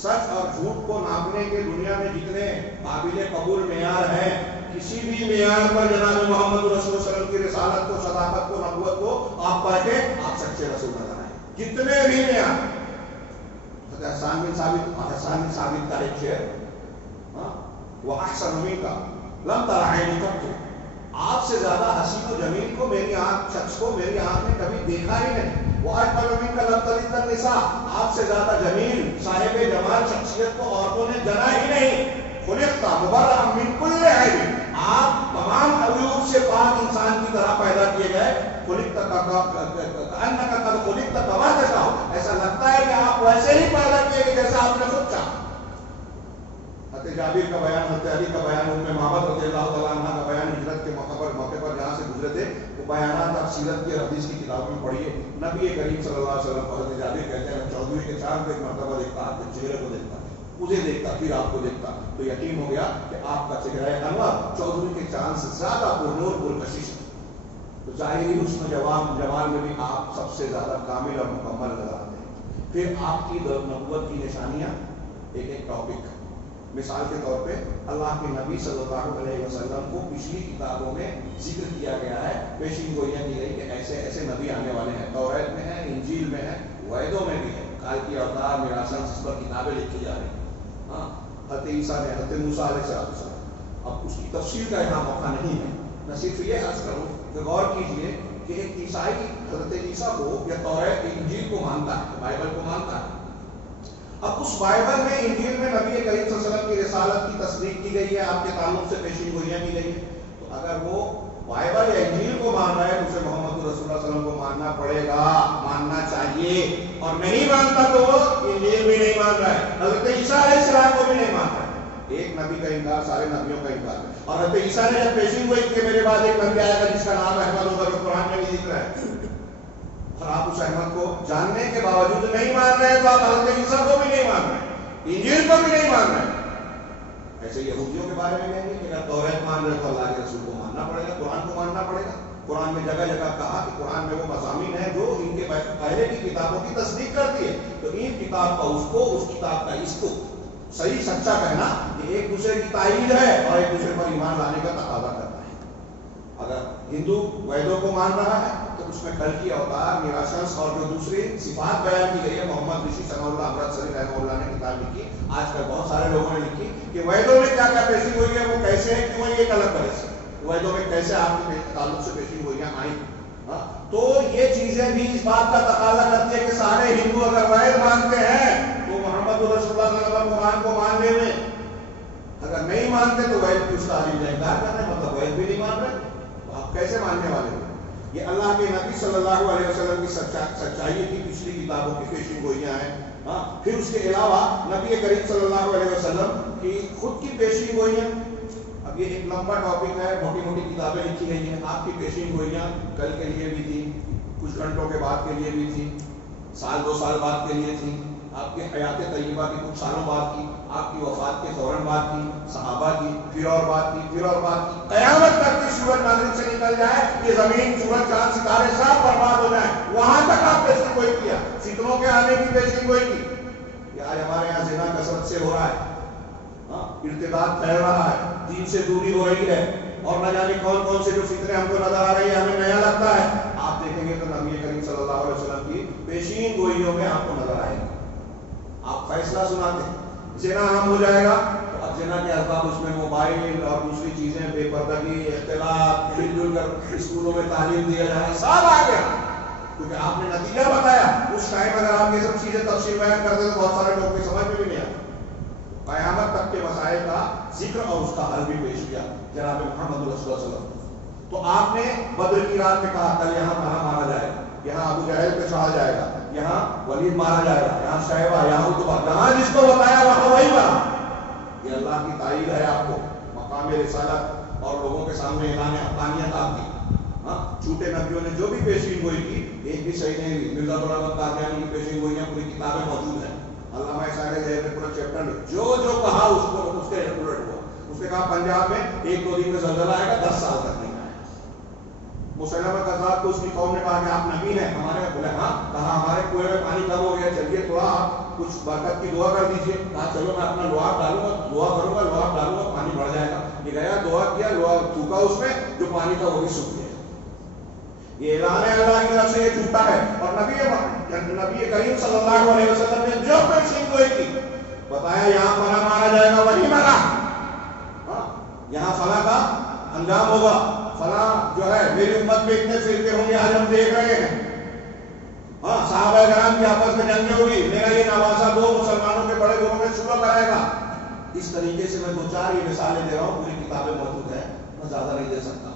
سچ اور جھوٹ کو ناپنے کے دنیا میں جتنے قابل قبول معیار ہیں، کسی بھی معیار پر جناب محمد رسول اللہ صلی اللہ علیہ وسلم کی رسالت کو، صداقت کو، نبوت کو آپ پڑھ کے آپ سچے رسول نظر آئیں، جتنے بھی معیار۔ حسان بن ثابت کا ایک شعر، وہ احسن منک لم تر عینی قط، آپ سے زیادہ حسین و جمیل کو میری آنکھ، شخص کو میری آنکھ نے کبھی دیکھا ہی نہیں۔ وہ اجمل منک لم تلد النساء، آپ سے زیادہ جمیل صاحب جمال شخصیت کو عورتوں نے جنا ہی نہیں۔ خلقت مبرأ من کل عیب، آپ تمام عیوب سے پاک انسان کی طرح پیدا کیے گئے۔ خلقت کأنک قد خلقت کما تشاء، ایسا لگتا ہے کہ آپ ویسے ہی پیدا کیے گئے جیسا آپ نے خود چاہا۔ حضرت جابر کا بیان، حضرت علی کا بیان، ام معبد رضی اللہ تعالیٰ عنہ کا بیان، ہجرت کے موقع پر جہاں سے گزرے تھے، وہ بیانات آپ سیرت کی حدیث کی کتابوں میں پڑھیے۔ نبی کریم صلی اللہ علیہ وسلم کو حضرت جابر کہتے ہیں، میں چودھویں کے چاند پہ ایک مرتبہ دیکھتا، آپ کے چہرے کو دیکھتا، مجھے دیکھتا، پھر آپ کو دیکھتا، تو یقین ہو گیا کہ آپ کا چہرہ انور چودھویں کے چاند سے زیادہ پرنور پرکشش ہے۔ تو ظاہری حسن جمال میں بھی آپ سب سے زیادہ کامل اور مکمل نظر آتے ہیں۔ پھر آپ کی نبوت کی نشانیاں، ایک ایک ٹاپک، مثال کے طور پہ اللہ کے نبی صلی اللہ علیہ وسلم کو پچھلی کتابوں میں ذکر کیا گیا ہے، پیشین گوئیاں کی گئی کہ ایسے ایسے نبی آنے والے ہیں، توریت میں ہے، انجیل میں ہے، ویدوں میں بھی ہے، کال کی اوتار میراث اس پر کتابیں لکھی جا رہی. ہاں حضرت عیسیٰ نے حضرت موسیٰ علیہ السلام. اب اس کی تفصیل کا یہاں موقع نہیں ہے. میں صرف یہ عرض کروں کہ غور کیجئے کہ ایک عیسائی حضرت عیسیٰ کو یا توریت انجیل کو مانتا ہے, بائبل کو مانتا ہے. اب اس بائبل میں انجیل میں نبی کریم صلی اللہ علیہ وسلم کی رسالت کی تصدیق کی گئی ہے, آپ کے تعلق سے پیشین گوئیاں کی گئی ہیں. تو اگر وہ بائبل یا انجیل کو مان رہا ہے تو اسے محمد رسول اللہ صلی اللہ علیہ وسلم کو ماننا پڑے گا, ماننا چاہیے. اور نہیں مانتا تو وہ انجیل بھی نہیں مان رہا ہے, حضرت عیسیٰ علیہ السلام کو بھی نہیں مان رہا ہے. ایک نبی کا انکار سارے نبیوں کا انکار ہے. اور حضرت عیسیٰ نے جب پیشین گوئی کہ میرے بعد ایک نبی آئے گا جس کا نام احمد ہوگا, جو قرآن میں بھی ذکر ہے, اور آپ اس احمد کو جاننے کے باوجود نہیں مان رہے تو آپ حضرت عیسیٰ کو بھی نہیں مان رہے, انجیل کو بھی نہیں مان رہے. ایسے یہودیوں کے بارے میں کہیں کہ اگر توریت مان رہے تو اللہ کے رسول کو ماننا پڑے گا, قرآن کو ماننا پڑے گا. قرآن میں جگہ جگہ کہا کہ قرآن میں وہ مضامین ہیں جو ان کے پہلے کی کتابوں کی تصدیق کرتی ہے. تو ان کتاب کا اس کو, اس کتاب کا اس کو صحیح سچا کہنا یہ ایک دوسرے کی تائید ہے اور ایک دوسرے پر ایمان لانے کا تقاضا کرتا ہے. اگر ہندو ویدوں کو مان رہا ہے تو اس میں کل کی اوتار میراث اور جو دوسری صفات بیان کی گئی ہے, محمد رشی ثناء اللہ امرتسری رحمہ اللہ نے کتاب لکھی, آج کل بہت سارے لوگوں نے لکھی کہ ویدوں میں کیا کیا پیشین ہوئی ہے, وہ کیسے ہے, کیوں ہے, یہ الگ بحث ہے. ویدوں میں کیسے آپ کے تعلق سے پیشین گوئیاں آئیں. تو یہ چیزیں بھی اس بات کا تقاضا کرتی ہے کہ سارے ہندو اگر وید مانتے ہیں تو محمد رسول اللہ صلی اللہ علیہ وسلم قرآن کو مان لے میں, اگر نہیں مانتے تو وید کی اس تعلیم کا انکار کر رہے ہیں, مطلب وید بھی نہیں مان رہے, تو آپ کیسے ماننے والے ہیں. یہ اللہ کے نبی صلی اللہ علیہ وسلم کی سچائی کی پچھلی کتابوں کی پیشین گوئیاں ہیں. پھر اس کے علاوہ نبی کریم صلی اللہ علیہ وسلم کی خود کی پیشین گوئیاں. اب یہ ایک لمبا ٹاپک ہے, موٹی موٹی کتابیں لکھی گئی ہیں. آپ کی پیشین گوئیاں کل کے لیے بھی تھی, کچھ گھنٹوں کے بعد کے لیے بھی تھی, سال 2 سال بعد کے لیے تھی, آپ کے حیات طیبہ کی کچھ سالوں بعد کی, آپ کی وفات کے فوراً بعد کی, صحابہ کی, پھر اور بات کی, پھر اور بات کی, قیامت تک کی سورج نازل سے نکل جائے, یہ زمین سورج چاند ستارے سب برباد ہو جائیں, وہاں تک آپ پیشین گوئی کیا. فتنوں کے آنے کی پیشین گوئی کی. یہ آج ہمارے یہاں زنا کثرت سے ہو رہا ہے, ارتداد پھیل رہا ہے, دین سے دوری ہو رہی ہے, اور نہ جانے کون کون سے جو فتنے ہم کو نظر آ رہی ہے, ہمیں نیا لگتا ہے. آپ دیکھیں گے تو نبی کریم صلی اللہ علیہ وسلم کی پیشین گوئیوں میں آپ کو نظر آئے گا. آپ فیصلہ سناتے ہیں زنا عام ہو جائے گا, تو اب زنا کے اسباب اس میں موبائل اور دوسری چیزیں, بے پردگی, اختلاط, مل جل کر اسکولوں میں تعلیم دیا جائے, سب آ گیا. کیونکہ آپ نے نتیجہ بتایا. اس ٹائم اگر آپ یہ سب چیزیں تفصیل بیان کرتے تو بہت سارے لوگ کی سمجھ میں بھی نہیں آتے. قیامت تک کے مسائل کا ذکر اور اس کا حل بھی پیش کیا جناب محمد رسول اللہ صلی اللہ علیہ وسلم. تو آپ نے بدر کی رات میں کہا کل یہاں کہاں مارا جائے گا, یہاں ابو جہل پہ چڑھا جائے گا, یہاں ولید مارا جائے گا, یہاں شیبہ, یہاں عتبہ, جہاں جس کو بتایا وہاں وہی بنا. یہ اللہ کی تائید ہے آپ کو, مقام رسالت اور لوگوں کے سامنے اعلان حقانیت آپ کی. جھوٹے نبیوں نے جو بھی پیشین گوئی کی ایک بھی صحیح نہیں ہوئی. مرزا غلام احمد قادیانی کی پیشین گوئیاں پوری کتابیں موجود ہیں. علامہ سارے نے پورا چیپٹر جو کہا اس کو اس کے الٹ ہوا. اس نے کہا پنجاب میں 1-2 دن میں زلزلہ آئے گا, 10 سال تک نہیں آیا. مسلمہ کذاب کو اس کی قوم نے کہا کہ آپ نبی ہیں ہمارے, بولے ہاں, کہا ہمارے کنویں میں پانی کم ہو گیا, چلیے تھوڑا آپ کچھ برکت کی دعا کر دیجیے. کہا چلو میں اپنا لوہا ڈالوں گا, دعا کروں گا, لوہا ڈالوں گا, پانی بڑھ جائے گا. یہ گیا, دعا کیا, لوہا تھوکا اس میں, جو پانی تھا وہ بھی سوکھ گیا. یہ اعلان ہے اللہ کی طرف سے, یہ جھوٹا ہے. اور نبی کریم صلی اللہ علیہ وسلم نے جو پیشین گوئی کی بتایا یہاں فلاں مارا جائے گا, وہی مارا. یہاں فلاں کا انجام ہوگا, فلاں جو ہے میری امت میں اتنے فرقے ہوں گے, آج ہم دیکھ رہے ہیں. صحابہ کرام کی آپس میں جنگیں ہوگی, میرا یہ نوازہ 2 مسلمانوں کے بڑے گروہ میں شروع کرائے گا. اس طریقے سے میں 2-4 یہ مثالیں دے رہا ہوں, پوری کتابیں موجود ہیں, میں زیادہ نہیں دے سکتا.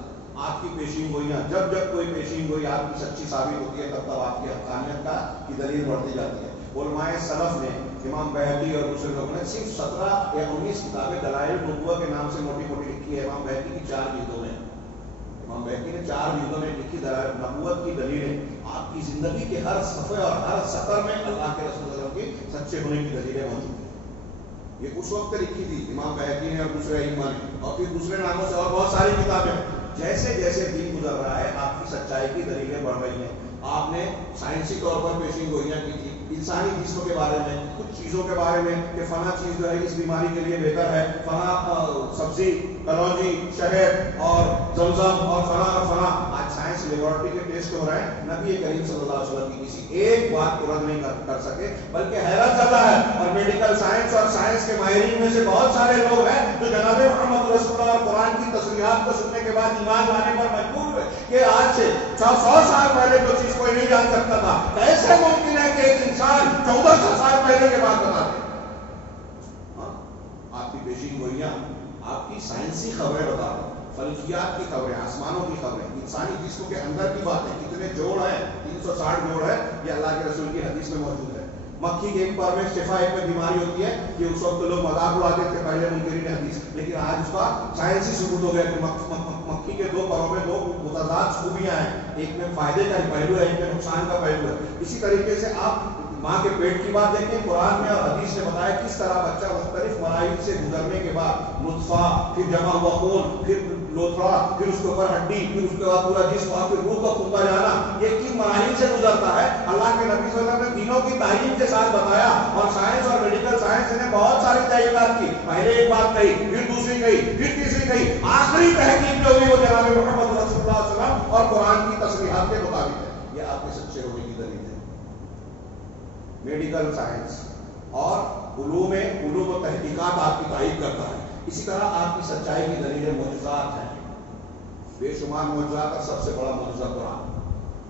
آپ کی پیشین گوئیاں, جب کوئی پیشین گوئی آپ کی سچی ثابت ہوتی ہے تب آپ کی حقانیت کا کی دلیل بڑھتی جاتی ہے. علماء سلف نے, امام بہقی اور دوسرے لوگوں نے صرف 17 یا 19 کتابیں دلائل النبوہ کے نام سے موٹی موٹی لکھی ہے. امام بہقی کی 4 جلدوں میں, امام بہقی نے 4 جلدوں میں لکھی دلائل نبوت کی دلیلیں. آپ کی زندگی کے ہر صفحے اور ہر سطر میں اللہ کے رسول صلی اللہ علیہ وسلم کی سچے ہونے کی دلیلیں موجود ہیں. یہ اس وقت لکھی تھی امام بہقی نے اور دوسرے ائمہ نے, اور پھر دوسرے ناموں سے اور بہت ساری کتابیں. جیسے جیسے دن گزر رہا ہے آپ کی سچائی کی دلیلیں بڑھ رہی ہیں. آپ نے سائنسی طور پر پیشین گوئیاں کی تھی انسانی جسم کے بارے میں, کچھ چیزوں کے بارے میں کہ فلاں چیز جو ہے اس بیماری کے لیے بہتر ہے, فلاں سبزی, کلونجی, شہد اور زمزم اور فلاں. آج سائنس لیبارٹری کے ٹیسٹ ہو رہے ہیں، نبی کریم صلی اللہ علیہ وسلم کی کسی ایک بات کو رد نہیں کر سکے، بلکہ حیرت زدہ ہے۔ اور میڈیکل سائنس اور سائنس کے ماہرین میں سے بہت سارے لوگ ہیں جو جناب محمد رسول اللہ اور قرآن کی تصریحات کو سننے کے بعد ایمان لانے پر مجبور ہوئے کہ آج سے 100 سال پہلے جو چیز کوئی نہیں جان سکتا تھا، کیسے ممکن ہے کہ ایک انسان 1400 سال پہلے کے بعد بتا دے؟ آپ کی پیشین گوئیاں، آپ کی سائنسی خبریں بتا رہا ہوں، فلکیات کی خبریں، آسمانوں کی خبریں، انسانی جسم کے اندر کی باتیں، کتنے جوڑ ہیں، 360 جوڑ ہے، یہ اللہ کے رسول کی حدیث میں موجود ہے۔ مکھی کے ایک پر میں شفا ایک میں بیماری ہوتی ہے، یہ اس وقت لوگ مذاق اڑاتے تھے پہلے منکرین حدیث، لیکن آج اس کا سائنسی ثبوت ہو گیا کہ مکھی کے 2 پروں میں 2 متضاد خوبیاں ہیں، ایک میں فائدے کا پہلو ہے، ایک میں نقصان کا پہلو ہے۔ اسی طریقے سے آپ ماں کے پیٹ کی بات دیکھیں، قرآن میں اور حدیث نے بتایا کس طرح بچہ مختلف مراحل سے گزرنے کے بعد نطفہ، پھر جمع ہوا خون، پھر لوتھڑا، پھر اس کے اوپر ہڈی، پھر اس کے بعد پورا جسم، اور پھر روح کا پھونکا جانا، یہ کن مراحل سے گزرتا ہے اللہ کے نبی صلی اللہ علیہ وسلم نے دینوں کی تعلیم کے ساتھ بتایا۔ اور سائنس اور میڈیکل سائنس نے بہت ساری تحقیقات کی، پہلے ایک بات کہی، پھر دوسری کہی، پھر تیسری کہی، آخری تحقیق جو ہوئی وہ جناب محمد رسول اللہ صلی اللہ علیہ وسلم اور قرآن کی تصریحات کے مطابق ہے۔ یہ آپ کے سچے ہونے کی دلیل ہے۔ میڈیکل سائنس اور علوم و تحقیقات آپ کی تائید کرتا ہے۔ اسی طرح آپ کی سچائی کی دلیلیں معجزات ہیں، بے شمار معجزات، اور سب سے بڑا معجزہ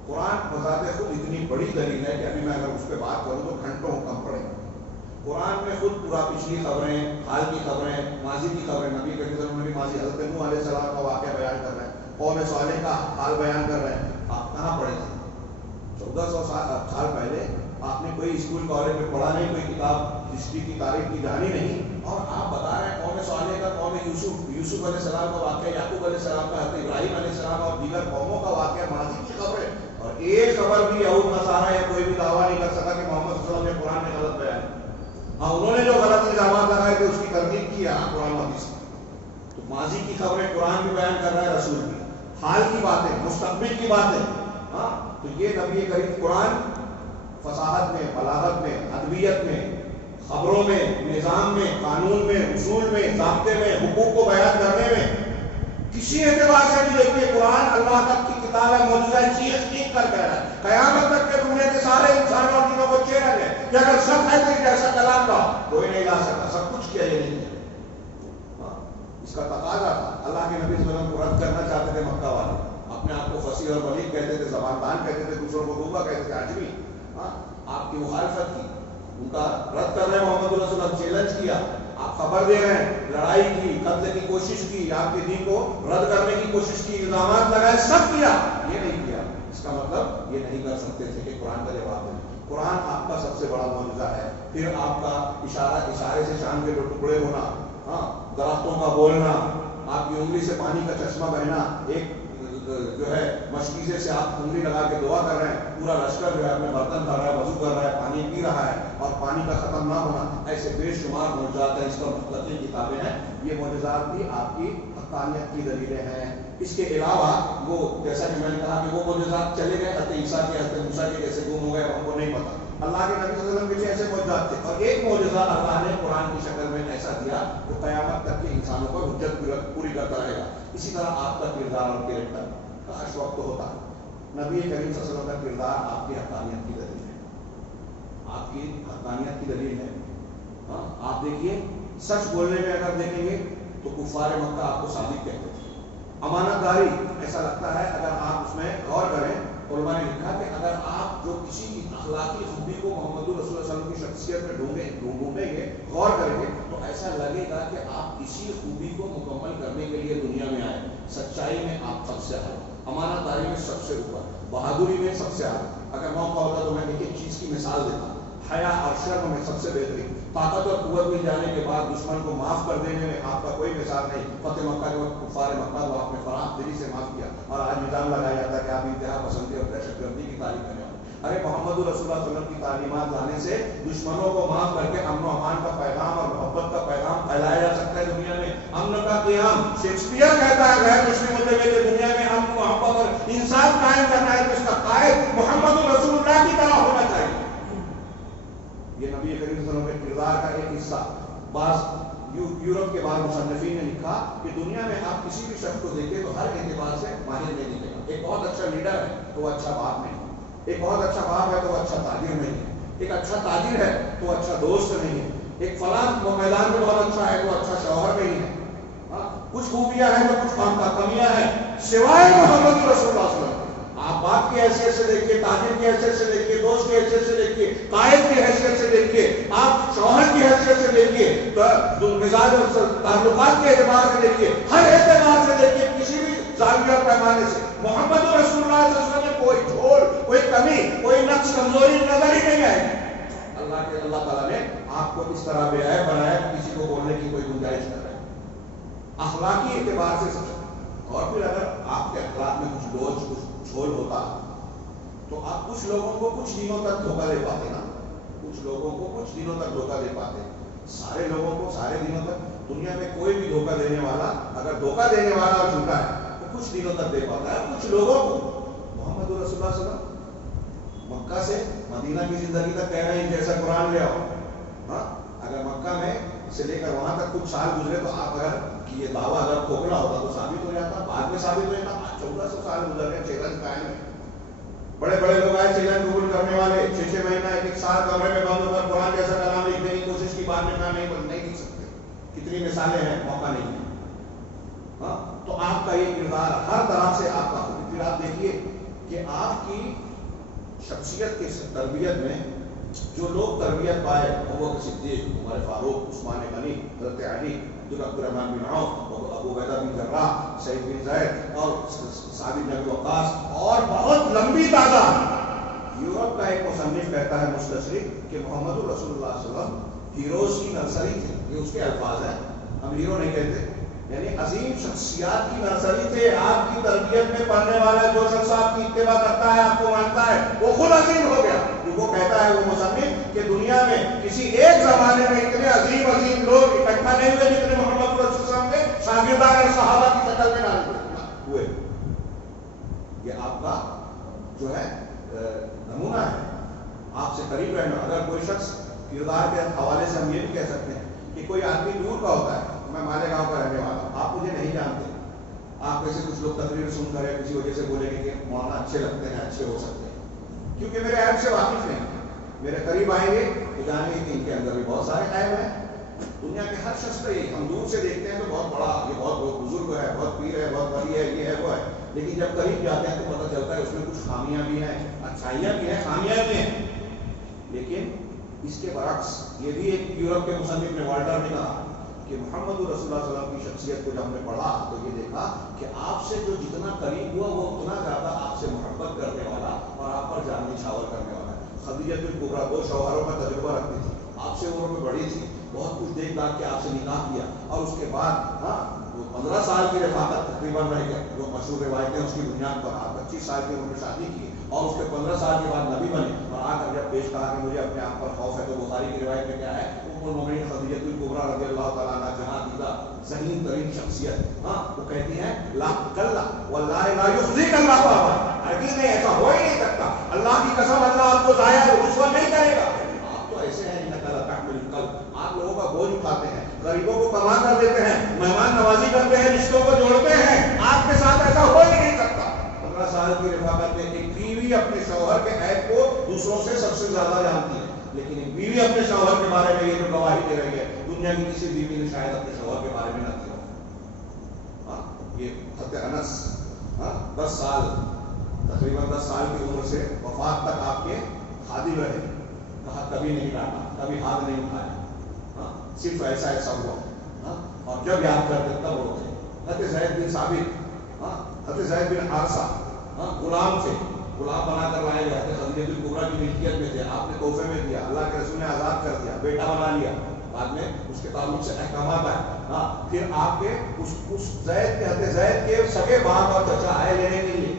قرآن بذات خود اتنی بڑی دلیل ہے کہ ابھی میں اگر اس پہ بات کروں تو گھنٹوں کم پڑے گا۔ قرآن میں خود پورا پچھلی خبریں، حال کی خبریں، ماضی کی خبریں، نبی کریم صلی اللہ علیہ وسلم بھی ماضی حضرت نوح علیہ السلام کا واقعہ بیان کر رہے ہیں، قوم صالح کا حال بیان کر رہے ہیں۔ آپ کہاں پڑھے تھے 1400 سال پہلے؟ آپ نے کوئی اسکول کالج میں پڑھا نہیں، کوئی کتاب ہسٹری کی تاریخ کی جانی نہیں، اور آپ بتا رہے ہیں قوم صالح کا، قوم یوسف علیہ السلام کا واقعہ، یعقوب علیہ السلام کا، حضرت ابراہیم علیہ السلام اور دیگر قوموں کا واقعہ، ماضی کی خبریں، اور ایک خبر بھی یہود نصارہ یا کوئی بھی دعویٰ نہیں کر سکا کہ محمد صلی اللہ علیہ وسلم نے قرآن میں غلط بیان۔ ہاں، انہوں نے جو غلط الزامات لگائے تھے اس کی تردید کی ہے قرآن حدیث۔ تو ماضی کی خبریں قرآن بھی بیان کر رہا ہے، رسول بھی، حال کی باتیں، مستقبل کی باتیں۔ ہاں، تو یہ نبی کریم قرآن فصاحت میں، بلاغت میں، ادبیت میں، خبروں میں، نظام میں، قانون میں، اصول میں، ضابطے میں، حقوق کو بیان کرنے میں کسی اعتبار سے بھی دیکھیے قرآن اللہ تک کی کتاب ہے، موجودہ چیخ کر کہہ رہا ہے، قیامت تک کے دنیا کے سارے انسانوں اور جنوں کو چیلنج ہے کہ اگر سب ہے تو ایسا کلام کا کوئی نہیں لا سکتا، سب کچھ کیا یہ نہیں ہے۔ اس کا تقاضا تھا، اللہ کے نبی صلی اللہ علیہ وسلم کو رد کرنا چاہتے تھے مکہ والے، اپنے آپ کو فصیح اور بلیغ کہتے تھے، زبان دان کہتے تھے، دوسروں کو گوبا کہتے تھے، عجمی۔ آپ کی مخالفت کی، ان کا رد کر رہے ہیں، محمد رسول اللہ چیلنج کیا، آپ خبر دے رہے ہیں، لڑائی کی، قتل کی کوشش کی، آپ کے دین کو رد کرنے کی کوشش کی، الزامات لگائے، سب کیا، یہ نہیں کیا۔ اس کا مطلب یہ نہیں کر سکتے تھے کہ قرآن کا جواب دیں۔ قرآن آپ کا سب سے بڑا معجزہ ہے۔ پھر آپ کا اشارے سے چاند کے 2 ٹکڑے ہونا، درختوں کا بولنا، آپ کی انگلی سے پانی کا چشمہ بہنا، ایک جو ہے مشکیزے سے آپ انگلی لگا کے دعا کر رہے ہیں، پورا لشکر جو ہے اپنے برتن کر رہا ہے، وضو کر رہا ہے، پانی پی رہا ہے، اور پانی کا ختم نہ ہونا، ایسے بے شمار معجزات ہیں، اس پر مختلف کتابیں ہیں۔ یہ معجزات بھی آپ کی حقانیت کی دلیلیں ہیں۔ اس کے علاوہ وہ جیسا کہ میں نے کہا کہ وہ معجزات چلے گئے، حضرت عیسیٰ کے، حضرت موسیٰ کے کیسے گم ہو گئے ہم کو نہیں پتا۔ اللہ کے نبی صلی اللہ علیہ وسلم کے ایسے معجزات تھے، اور ایک معجزہ اللہ نے قرآن کی شکل میں ایسا دیا وہ قیامت تک کے انسانوں کو حجت پوری کرتا رہے گا۔ اسی طرح آپ کا کردار اور کریکٹر، کاش وقت ہوتا، نبی کریم صلی اللہ علیہ وسلم کا کردار آپ کی حقانیت کی دلیل ہے، آپ کی حقانیت کی دلیل ہے۔ آپ دیکھیے، سچ بولنے میں اگر دیکھیں گے تو کفار مکہ آپ کو صادق کہتے تھے۔ امانت داری، ایسا لگتا ہے اگر آپ اس میں غور کریں، علماء نے لکھا کہ اگر آپ جو کسی کی اخلاقی خوبی کو محمد رسول اللہ صلی اللہ علیہ وسلم کی شخصیت میں ڈھونڈیں گے، غور کریں گے تو ایسا لگے گا کہ آپ اسی خوبی کو مکمل کرنے کے لیے دنیا میں آئے۔ سچائی میں آپ سب سے آئے، امانت داری میں سب سے اوپر، بہادری میں سب سے آگے۔ اگر موقع ہوتا تو میں ایک ایک چیز کی مثال دیتا، حیا اور شرم میں سب سے بہترین، طاقت اور قوت مل جانے کے بعد دشمن کو معاف کر دینے میں آپ کا کوئی مثال نہیں۔ فتح مکہ کے وقت کفار مکہ کو آپ نے فراخ دلی سے معاف کیا، اور آج الزام لگایا جاتا ہے کہ آپ انتہا پسندی اور دہشت گردی کی تعریف کرنے والے۔ ارے محمد رسول اللہ صلی اللہ علیہ وسلم کی تعلیمات لانے سے دشمنوں کو معاف کر کے امن و امان کا پیغام اور محبت کا پیغام پھیلایا جا سکتا ہے دنیا میں۔ امن کا قیام، شیکسپیئر کہتا ہے غیر مسلم ہوتے ہوئے کہ دنیا میں امن محبت اور انصاف قائم کرنا ہے تو اس کا قائد محمد رسول اللہ کی طرح ہونا چاہیے۔ یہ نبی کریم صلی اللہ علیہ وسلم کے کردار کا ایک حصہ۔ بعض یورپ کے بعض مصنفین نے لکھا کہ دنیا میں آپ کسی بھی شخص کو دیکھیں تو ہر اعتبار سے ماہر نہیں دکھے گا، ایک بہت اچھا لیڈر ہے تو وہ اچھا باپ نہیں ہے، ایک بہت اچھا باپ ہے تو وہ اچھا تاجر نہیں ہے، ایک اچھا تاجر ہے تو اچھا دوست نہیں ہے، ایک فلاں میدان میں بہت اچھا ہے تو اچھا شوہر نہیں ہے. کچھ خوبیاں ہیں تو کچھ کمیاں ہیں، سوائے محمد رسول اللہ صلی اللہ علیہ وسلم. آپ باپ کی حیثیت سے دیکھیے، تاجر کی حیثیت سے دیکھیے، دوست کی حیثیت سے دیکھیے، قائد کی حیثیت سے دیکھیے، آپ شوہر کی حیثیت سے دیکھیے، تو مزاج تعلقات کے اعتبار سے دیکھیے، ہر اعتبار سے دیکھیے، کسی بھی زاویہ اور پیمانے سے محمد رسول اللہ صلی اللہ علیہ وسلم میں کوئی جھول، کوئی کمی، کوئی نقص کمزوری نظر ہی نہیں آئے. اللہ تعالیٰ نے آپ کو اس طرح بے عیب بنایا کسی کو بولنے کی کوئی گنجائش نہ رہے. اخلاقی اعتبار سے سب. اور پھر اگر آپ کے اخلاق میں کچھ لوچ، کچھ جھول ہوتا تو آپ کچھ لوگوں کو کچھ دنوں تک دھوکہ دے پاتے نا، کچھ لوگوں کو کچھ دنوں تک دھوکہ دے پاتے. سارے لوگوں کو سارے دنوں تک دنیا میں کوئی بھی دھوکہ دینے والا، اگر دھوکہ دینے والا اور جھوٹا ہے تو کچھ دنوں تک دے پاتا ہے. کچھ لوگوں کو محمد رسول اللہ صلی اللہ علیہ وسلم مکہ سے مدینہ کی زندگی تک کہہ رہے ہیں جیسا قرآن لے آؤ. اگر مکہ میں سے لے کر وہاں تک کچھ سال گزرے تو آپ اگر یہ دعویٰ اگر کھوکھلا ہوتا تو ثابت ہو جاتا. بعد میں ثابت ہو جاتا. 1400 سال گزر گئے، چیلنج قائم ہے. بڑے بڑے لوگ آئے چیلنج قبول کرنے والے، 6 مہینہ 1 سال کمرے میں بند ہو کر قرآن جیسا کلام لکھنے کی کوشش کی، بعد میں کہا نہیں لکھ سکتے. کتنی مثالیں ہیں، موقع نہیں ہے. تو آپ کا یہ کردار ہر طرح سے آپ کا. پھر آپ دیکھیے کہ آپ کی شخصیت کی تربیت میں جو لوگ تربیت پائے، ابو بکر صدیق، عمر فاروق، عثمان غنی، حضرت علی، عبد الرحمن بن عوف، ابو عبیدہ بن جراح، سعید بن زید اور سعد بن ابی وقاص، اور بہت لمبی تعداد. یورپ کا ایک مصنف کہتا ہے مستشرق کہ محمد رسول اللہ صلی اللہ علیہ وسلم ہیروز کی نرسری تھے. یہ اس کے الفاظ ہیں، ہم ہیرو نہیں کہتے. یعنی عظیم شخصیات کی نرسری تھے. آپ کی تربیت میں پڑھنے والا جو شخص آپ کی اتباع کرتا ہے، آپ کو مانتا ہے، وہ خود عظیم ہو گیا. وہ کہتا ہے وہ مصنف کہ دنیا میں کسی ایک زمانے میں اتنے عظیم لوگ اکٹھا نہیں ہوئے جتنے محمد رسول اللہ صلی اللہ علیہ وسلم کے شاگردان اور صحابہ کی شکل میں نہ ہوئے. یہ آپ کا جو ہے نمونہ ہے. آپ سے قریب رہنا. اگر کوئی شخص کردار کے حوالے سے ہم یہ بھی کہہ سکتے ہیں کہ کوئی آدمی دور کا ہوتا ہے، میں مالیگاؤں کا رہنے والا ہوں، آپ مجھے نہیں جانتے، آپ میں سے کچھ لوگ تقریر سن کر کسی وجہ سے بولیں گے کہ مولانا اچھے لگتے ہیں، اچھے ہو سکتے ہیں، کیونکہ میرے عیب سے واقف نہیں. میرے قریب آئیں گے تو جانیں گے کہ ان کے اندر بھی بہت سارے عیب ہیں. دنیا کے ہر شخص پہ ہم دور سے دیکھتے ہیں تو بہت بڑا، یہ بہت بزرگ ہے، بہت پیر ہے، بہت ولی ہے، یہ ہے وہ ہے. لیکن جب قریب جاتے ہیں تو پتہ چلتا ہے اس میں کچھ خامیاں بھی ہیں، اچھائیاں بھی ہیں، خامیاں بھی ہیں. لیکن اس کے برعکس یہ بھی ایک یورپ کے مصنف نے، والٹر نے کہا کہ محمد رسول اللہ صلی اللہ علیہ وسلم کی شخصیت کو جب ہم نے پڑھا تو یہ دیکھا کہ آپ سے جو جتنا قریب ہوا وہ اتنا زیادہ آپ سے محبت کرنے والا اور آپ پر جان نچھاور کرنے والا ہے. خدیجہ الکبریٰ 2 شوہروں کا تجربہ رکھتی تھی، آپ سے عمر میں بڑی تھی، بہت کچھ دیکھ داکھ کے آپ سے نکاح کیا، اور اس کے بعد 15 سال کی رفاقت تقریباً رہ گئے. جو مشہور روایتیں اس کی بنیاد پر آپ 25 سال کی عمر میں شادی کی اور اس کے 15 سال کے بعد نبی بنے. اور آ کر جب پیش کہا کہ مجھے اپنے آپ پر خوف ہے تو بخاری کی روایت میں کیا ہے، ام المومنین خدیجہ الکبریٰ رضی اللہ تعالیٰ عنہا جہاں دیدہ ذہین ترین شخصیت، وہ کہتی ہیں لا کلا واللہ لا یخزیک اللہ بابا، ہرگز نہیں، ایسا ہو ہی نہیں سکتا. اللہ کی قسم اللہ آپ کو ضائع رسوا نہیں کرے گا. آپ تو ایسے ہیں انک لا تحمل القلب، آپ لوگوں کا بوجھ اٹھاتے ہیں، غریبوں کو کما کر دیتے ہیں، مہمان نوازی کرتے ہیں، رشتوں کو جوڑتے ہیں. آپ کے ساتھ ایسا ہو ہی نہیں سکتا. 15 سال کی رفاقت میں ایک بیوی اپنے شوہر کے عیب کو دوسروں سے سب سے زیادہ جانتی ہے، لیکن ایک بیوی اپنے شوہر کے بارے میں یہ جو گواہی دے رہی ہے دنیا کی کسی بیوی نے شاید اپنے شوہر کے بارے میں نہ دیا. یہ حضرت انس 10 سال تقریباً 10 سال کی عمر سے وفات تک آپ کے خادم رہے. کہا کبھی نہیں ڈانٹا، کبھی ہاتھ نہیں اٹھایا، صرف ایسا ایسا ہوا، اور جب یاد کرتے تب روتے. حضرت زید بن ثابت، حضرت زید بن حارثہ غلام تھے، غلام بنا کر لائے گئے، خدیجہ الکبریٰ کی ملکیت میں تھے، آپ نے تحفے میں دیا، اللہ کے رسول نے آزاد کر دیا، بیٹا بنا لیا. بعد میں اس کے تعلق سے احکامات آئے. پھر آپ کے اس زید کے حضرت زید کے سگے باپ اور چچا آئے لینے کے لیے،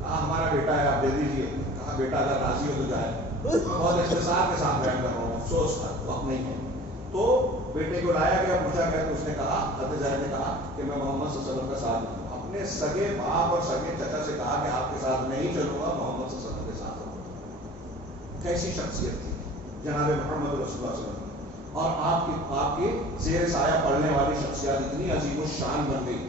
کہا ہمارا بیٹا ہے آپ دے دیجیے. کہا بیٹا اگر راضی ہو تو جائے. بہت اختصار کے ساتھ بیان کر رہا ہوں، افسوس تھا وقت نہیں ہے. تو بیٹے کو لایا گیا، پوچھا گیا تو اس نے کہا، حضرت زید نے کہا کہ میں محمد صلی اللہ علیہ وسلم کا ساتھ دوں. اپنے سگے باپ اور سگے چچا سے کہا کہ آپ کے ساتھ نہیں چلوں گا، محمد صلی اللہ علیہ وسلم کے ساتھ ہوں. کیسی شخصیت تھی جناب محمد رسول اللہ صلی اللہ علیہ وسلم. اور آپ کی زیر سایہ پڑھنے والی شخصیات اتنی عظیم الشان بن گئی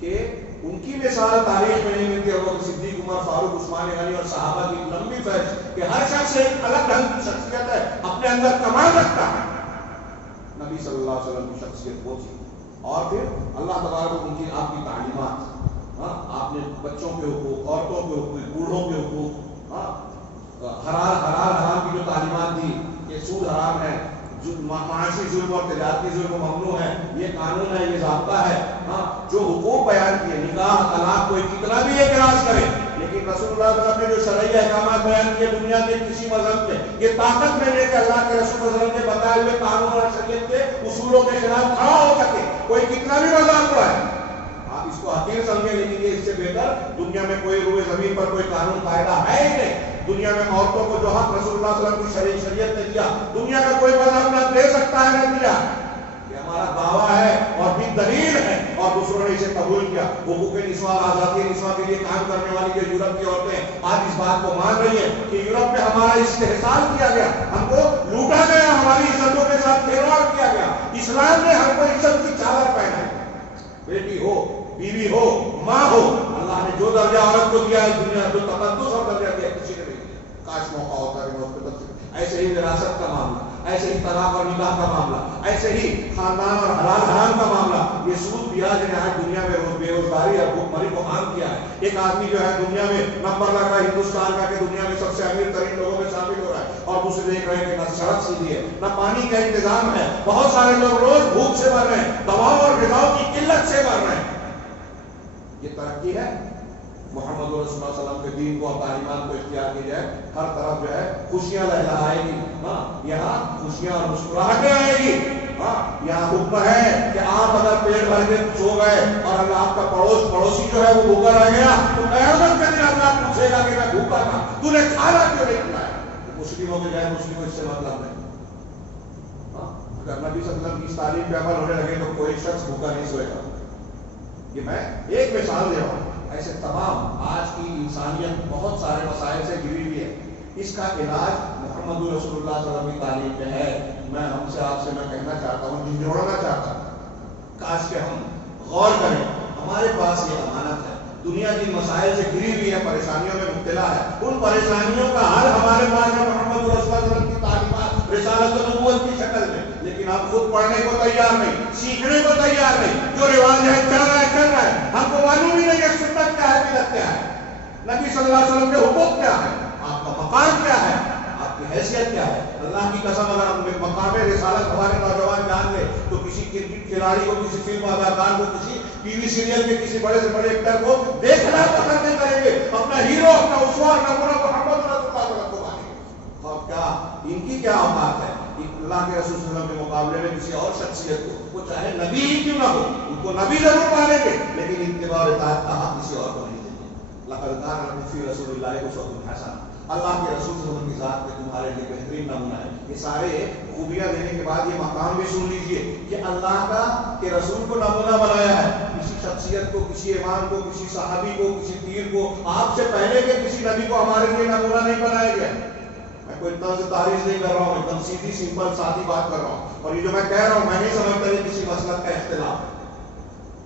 کہ ان کی مثال تاریخ میں نہیں ملتی. ابو بکر صدیق، عمر فاروق، عثمان غنی اور صحابہ کی لمبی فہرست کہ ہر شخص ایک الگ ڈھنگ کی شخصیت ہے، اپنے اندر کمال رکھتا ہے. نبی صلی اللہ علیہ وسلم کی شخصیت وہ تھی. اور پھر اللہ تبارک ان کی آپ کی تعلیمات، آپ نے بچوں کے حقوق، عورتوں کے حقوق، بوڑھوں کے حقوق، حرام کی جو تعلیمات دی کہ سود حرام ہے، معاشی ظلم اور تجارتی ظلم ممنوع ہے، یہ قانون ہے، یہ ضابطہ ہے. جو حقوق بیان کیے، نکاح طلاق کوئی کتنا بھی اعتراض کرے، لیکن رسول اللہ صلی اللہ علیہ وسلم نے جو شرعی احکامات بیان کیے دنیا کے کسی مذہب میں یہ طاقت نہیں ہے کہ اللہ کے رسول صلی اللہ علیہ وسلم نے بتائے ہوئے قانون اور شریعت کے اصولوں کے خلاف کھڑا ہو سکے، کوئی کتنا بھی مذہب پڑا ہے. آپ اس کو حقیر سمجھیں، لیکن یہ اس سے بہتر دنیا میں کوئی روئے زمین پر کوئی قانون قاعدہ ہے ہی نہیں. دنیا میں عورتوں کو جو حق رسول اللہ صلی اللہ علیہ وسلم کی شریعت نے دیا، دنیا کا کوئی مذہب نہ دے سکتا ہے، نہ دیا. یہ ہمارا دعویٰ ہے اور بھی دلیل ہے، اور دوسروں نے اسے قبول کیا. حقوق نسواں، آزادی نسواں کے لیے کام کرنے والی جو یورپ کی عورتیں آج اس بات کو مان رہی ہیں کہ یورپ میں ہمارا استحصال کیا گیا، ہم کو لوٹا گیا، ہماری عزتوں کے ساتھ کھلواڑ کیا گیا. اسلام نے ہم کو عزت کی چادر پہنائی. بیٹی ہو، بیوی ہو، ماں ہو، اللہ نے جو درجہ عورت کو دیا ہے دنیا جو تقدس اور درجہ دیا کسی نے نہیں دیا. کاش موقع ہوتا ہے کہ میں اس پہ ایسے ہی وراثت کا معاملہ، ایسے ہی طلاق اور نکاح کا معاملہ، ایسے ہی خاندان اور حلال حرام کا معاملہ، یہ سود بیاج نے آج دنیا میں بے روزگاری اور بھوک مری کو عام کیا ہے. ایک آدمی جو ہے دنیا میں نمبر لگ رہا ہے ہندوستان کا کہ دنیا میں سب سے امیر ترین لوگوں میں شامل ہو رہا ہے، اور دوسرے دیکھ رہے ہیں کہ نہ سڑک سیدھی ہے، نہ پانی کا انتظام ہے. بہت سارے لوگ روز بھوک سے مر رہے ہیں، دواؤں اور غذاؤں کی قلت سے مر رہے ہیں. یہ ترقی ہے؟ محمد رسول اللہ صلی اللہ علیہ وسلم کے دین کو اور تعلیمات کو اختیار کی جائے، ہر طرف جو ہے خوشیاں لہلہائے گی. یہاں خوشیاں اور مسکراہٹیں آئے گی. یہاں حکم ہے کہ آپ اگر پیٹ بھر کے سو گئے اور اگر آپ کا پڑوسی جو ہے وہ بھوکا رہ گیا تو قیامت کے دن اللہ پوچھے گا کہ میں بھوکا تھا، تو نے کھانا کیوں نہیں کھلایا؟ مسلموں کے غیر مسلموں اس سے مطلب نہیں. اگر نبی صلی اللہ علیہ وسلم کی اس تعلیم پہ عمل ہونے لگے تو کوئی شخص بھوکا نہیں سوئے گا. یہ میں ایک مثال دے رہا ہوں. ایسے تمام آج کی انسانیت بہت سارے مسائل سے گری ہوئی ہے. اس کا علاج محمد رسول اللہ صلی اللہ علیہ وسلم کی تعلیم پہ ہے. میں ہم سے آپ سے میں کہنا چاہتا ہوں، جوڑنا چاہتا ہوں، کاش کہ ہم غور کریں. ہمارے پاس یہ امانت ہے، دنیا کی مسائل سے گری ہوئی ہے، پریشانیوں میں مبتلا ہے. ان پریشانیوں کا حل ہمارے پاس ہے محمد رسول اللہ صلی اللہ علیہ وسلم کی تعلیمات رسالت و نبوت کی شکل میں. لیکن آپ خود پڑھنے کو تیار نہیں، سیکھنے کو تیار نہیں. جو رواج ہے چل رہا ہے چل رہا ہے. ہم کو معلوم ہی نہیں ہے سنت کیا ہے، بدعت کیا ہے، نبی صلی اللہ علیہ وسلم کے حقوق کیا ہے، آپ کا مقام کیا ہے، آپ کی حیثیت کیا ہے. اللہ کی قسم اگر ہم مقام رسالت ہمارے نوجوان جان لے تو کسی کرکٹ کھلاڑی کو، کسی فلم اداکار کو، کسی ٹی وی سیریل کے کسی بڑے سے بڑے ایکٹر کو دیکھنا پسند نہیں کریں گے. اپنا ہیرو، اپنا اسوہ، نمونہ محمد رسول اللہ صلی اللہ علیہ وسلم کو مانیں گے. اور کیا ان کی کیا اوقات ہے اللہ کے رسول صلی اللہ علیہ وسلم کے مقابلے میں کسی اور شخصیت کو، وہ چاہے نبی ہی کیوں نہ ہو، ان کو نبی ضرور مانیں گے، لیکن اتباع اور اطاعت کا حق کسی اور کو نہیں دیں گے. لقد کان لکم فی رسول اللہ اسوۃ حسنہ. اللہ کے رسول صلی اللہ علیہ وسلم کی ذات میں تمہارے لیے بہترین نمونہ ہے. یہ سارے خوبیاں دینے کے بعد یہ مقام بھی سن لیجئے کہ اللہ کا کے رسول کو نمونہ بنایا ہے. کسی شخصیت کو، کسی امام کو، کسی صحابی کو، کسی پیر کو، آپ سے پہلے کے کسی نبی کو ہمارے لیے نمونہ نہیں بنایا گیا. میں کوئی طرز تعریف نہیں کر رہا ہوں، ایک دم سیدھی سمپل سادی بات کر رہا ہوں. اور یہ جو میں کہہ رہا ہوں میں نہیں سمجھتا یہ کسی مسلک کا اختلاف.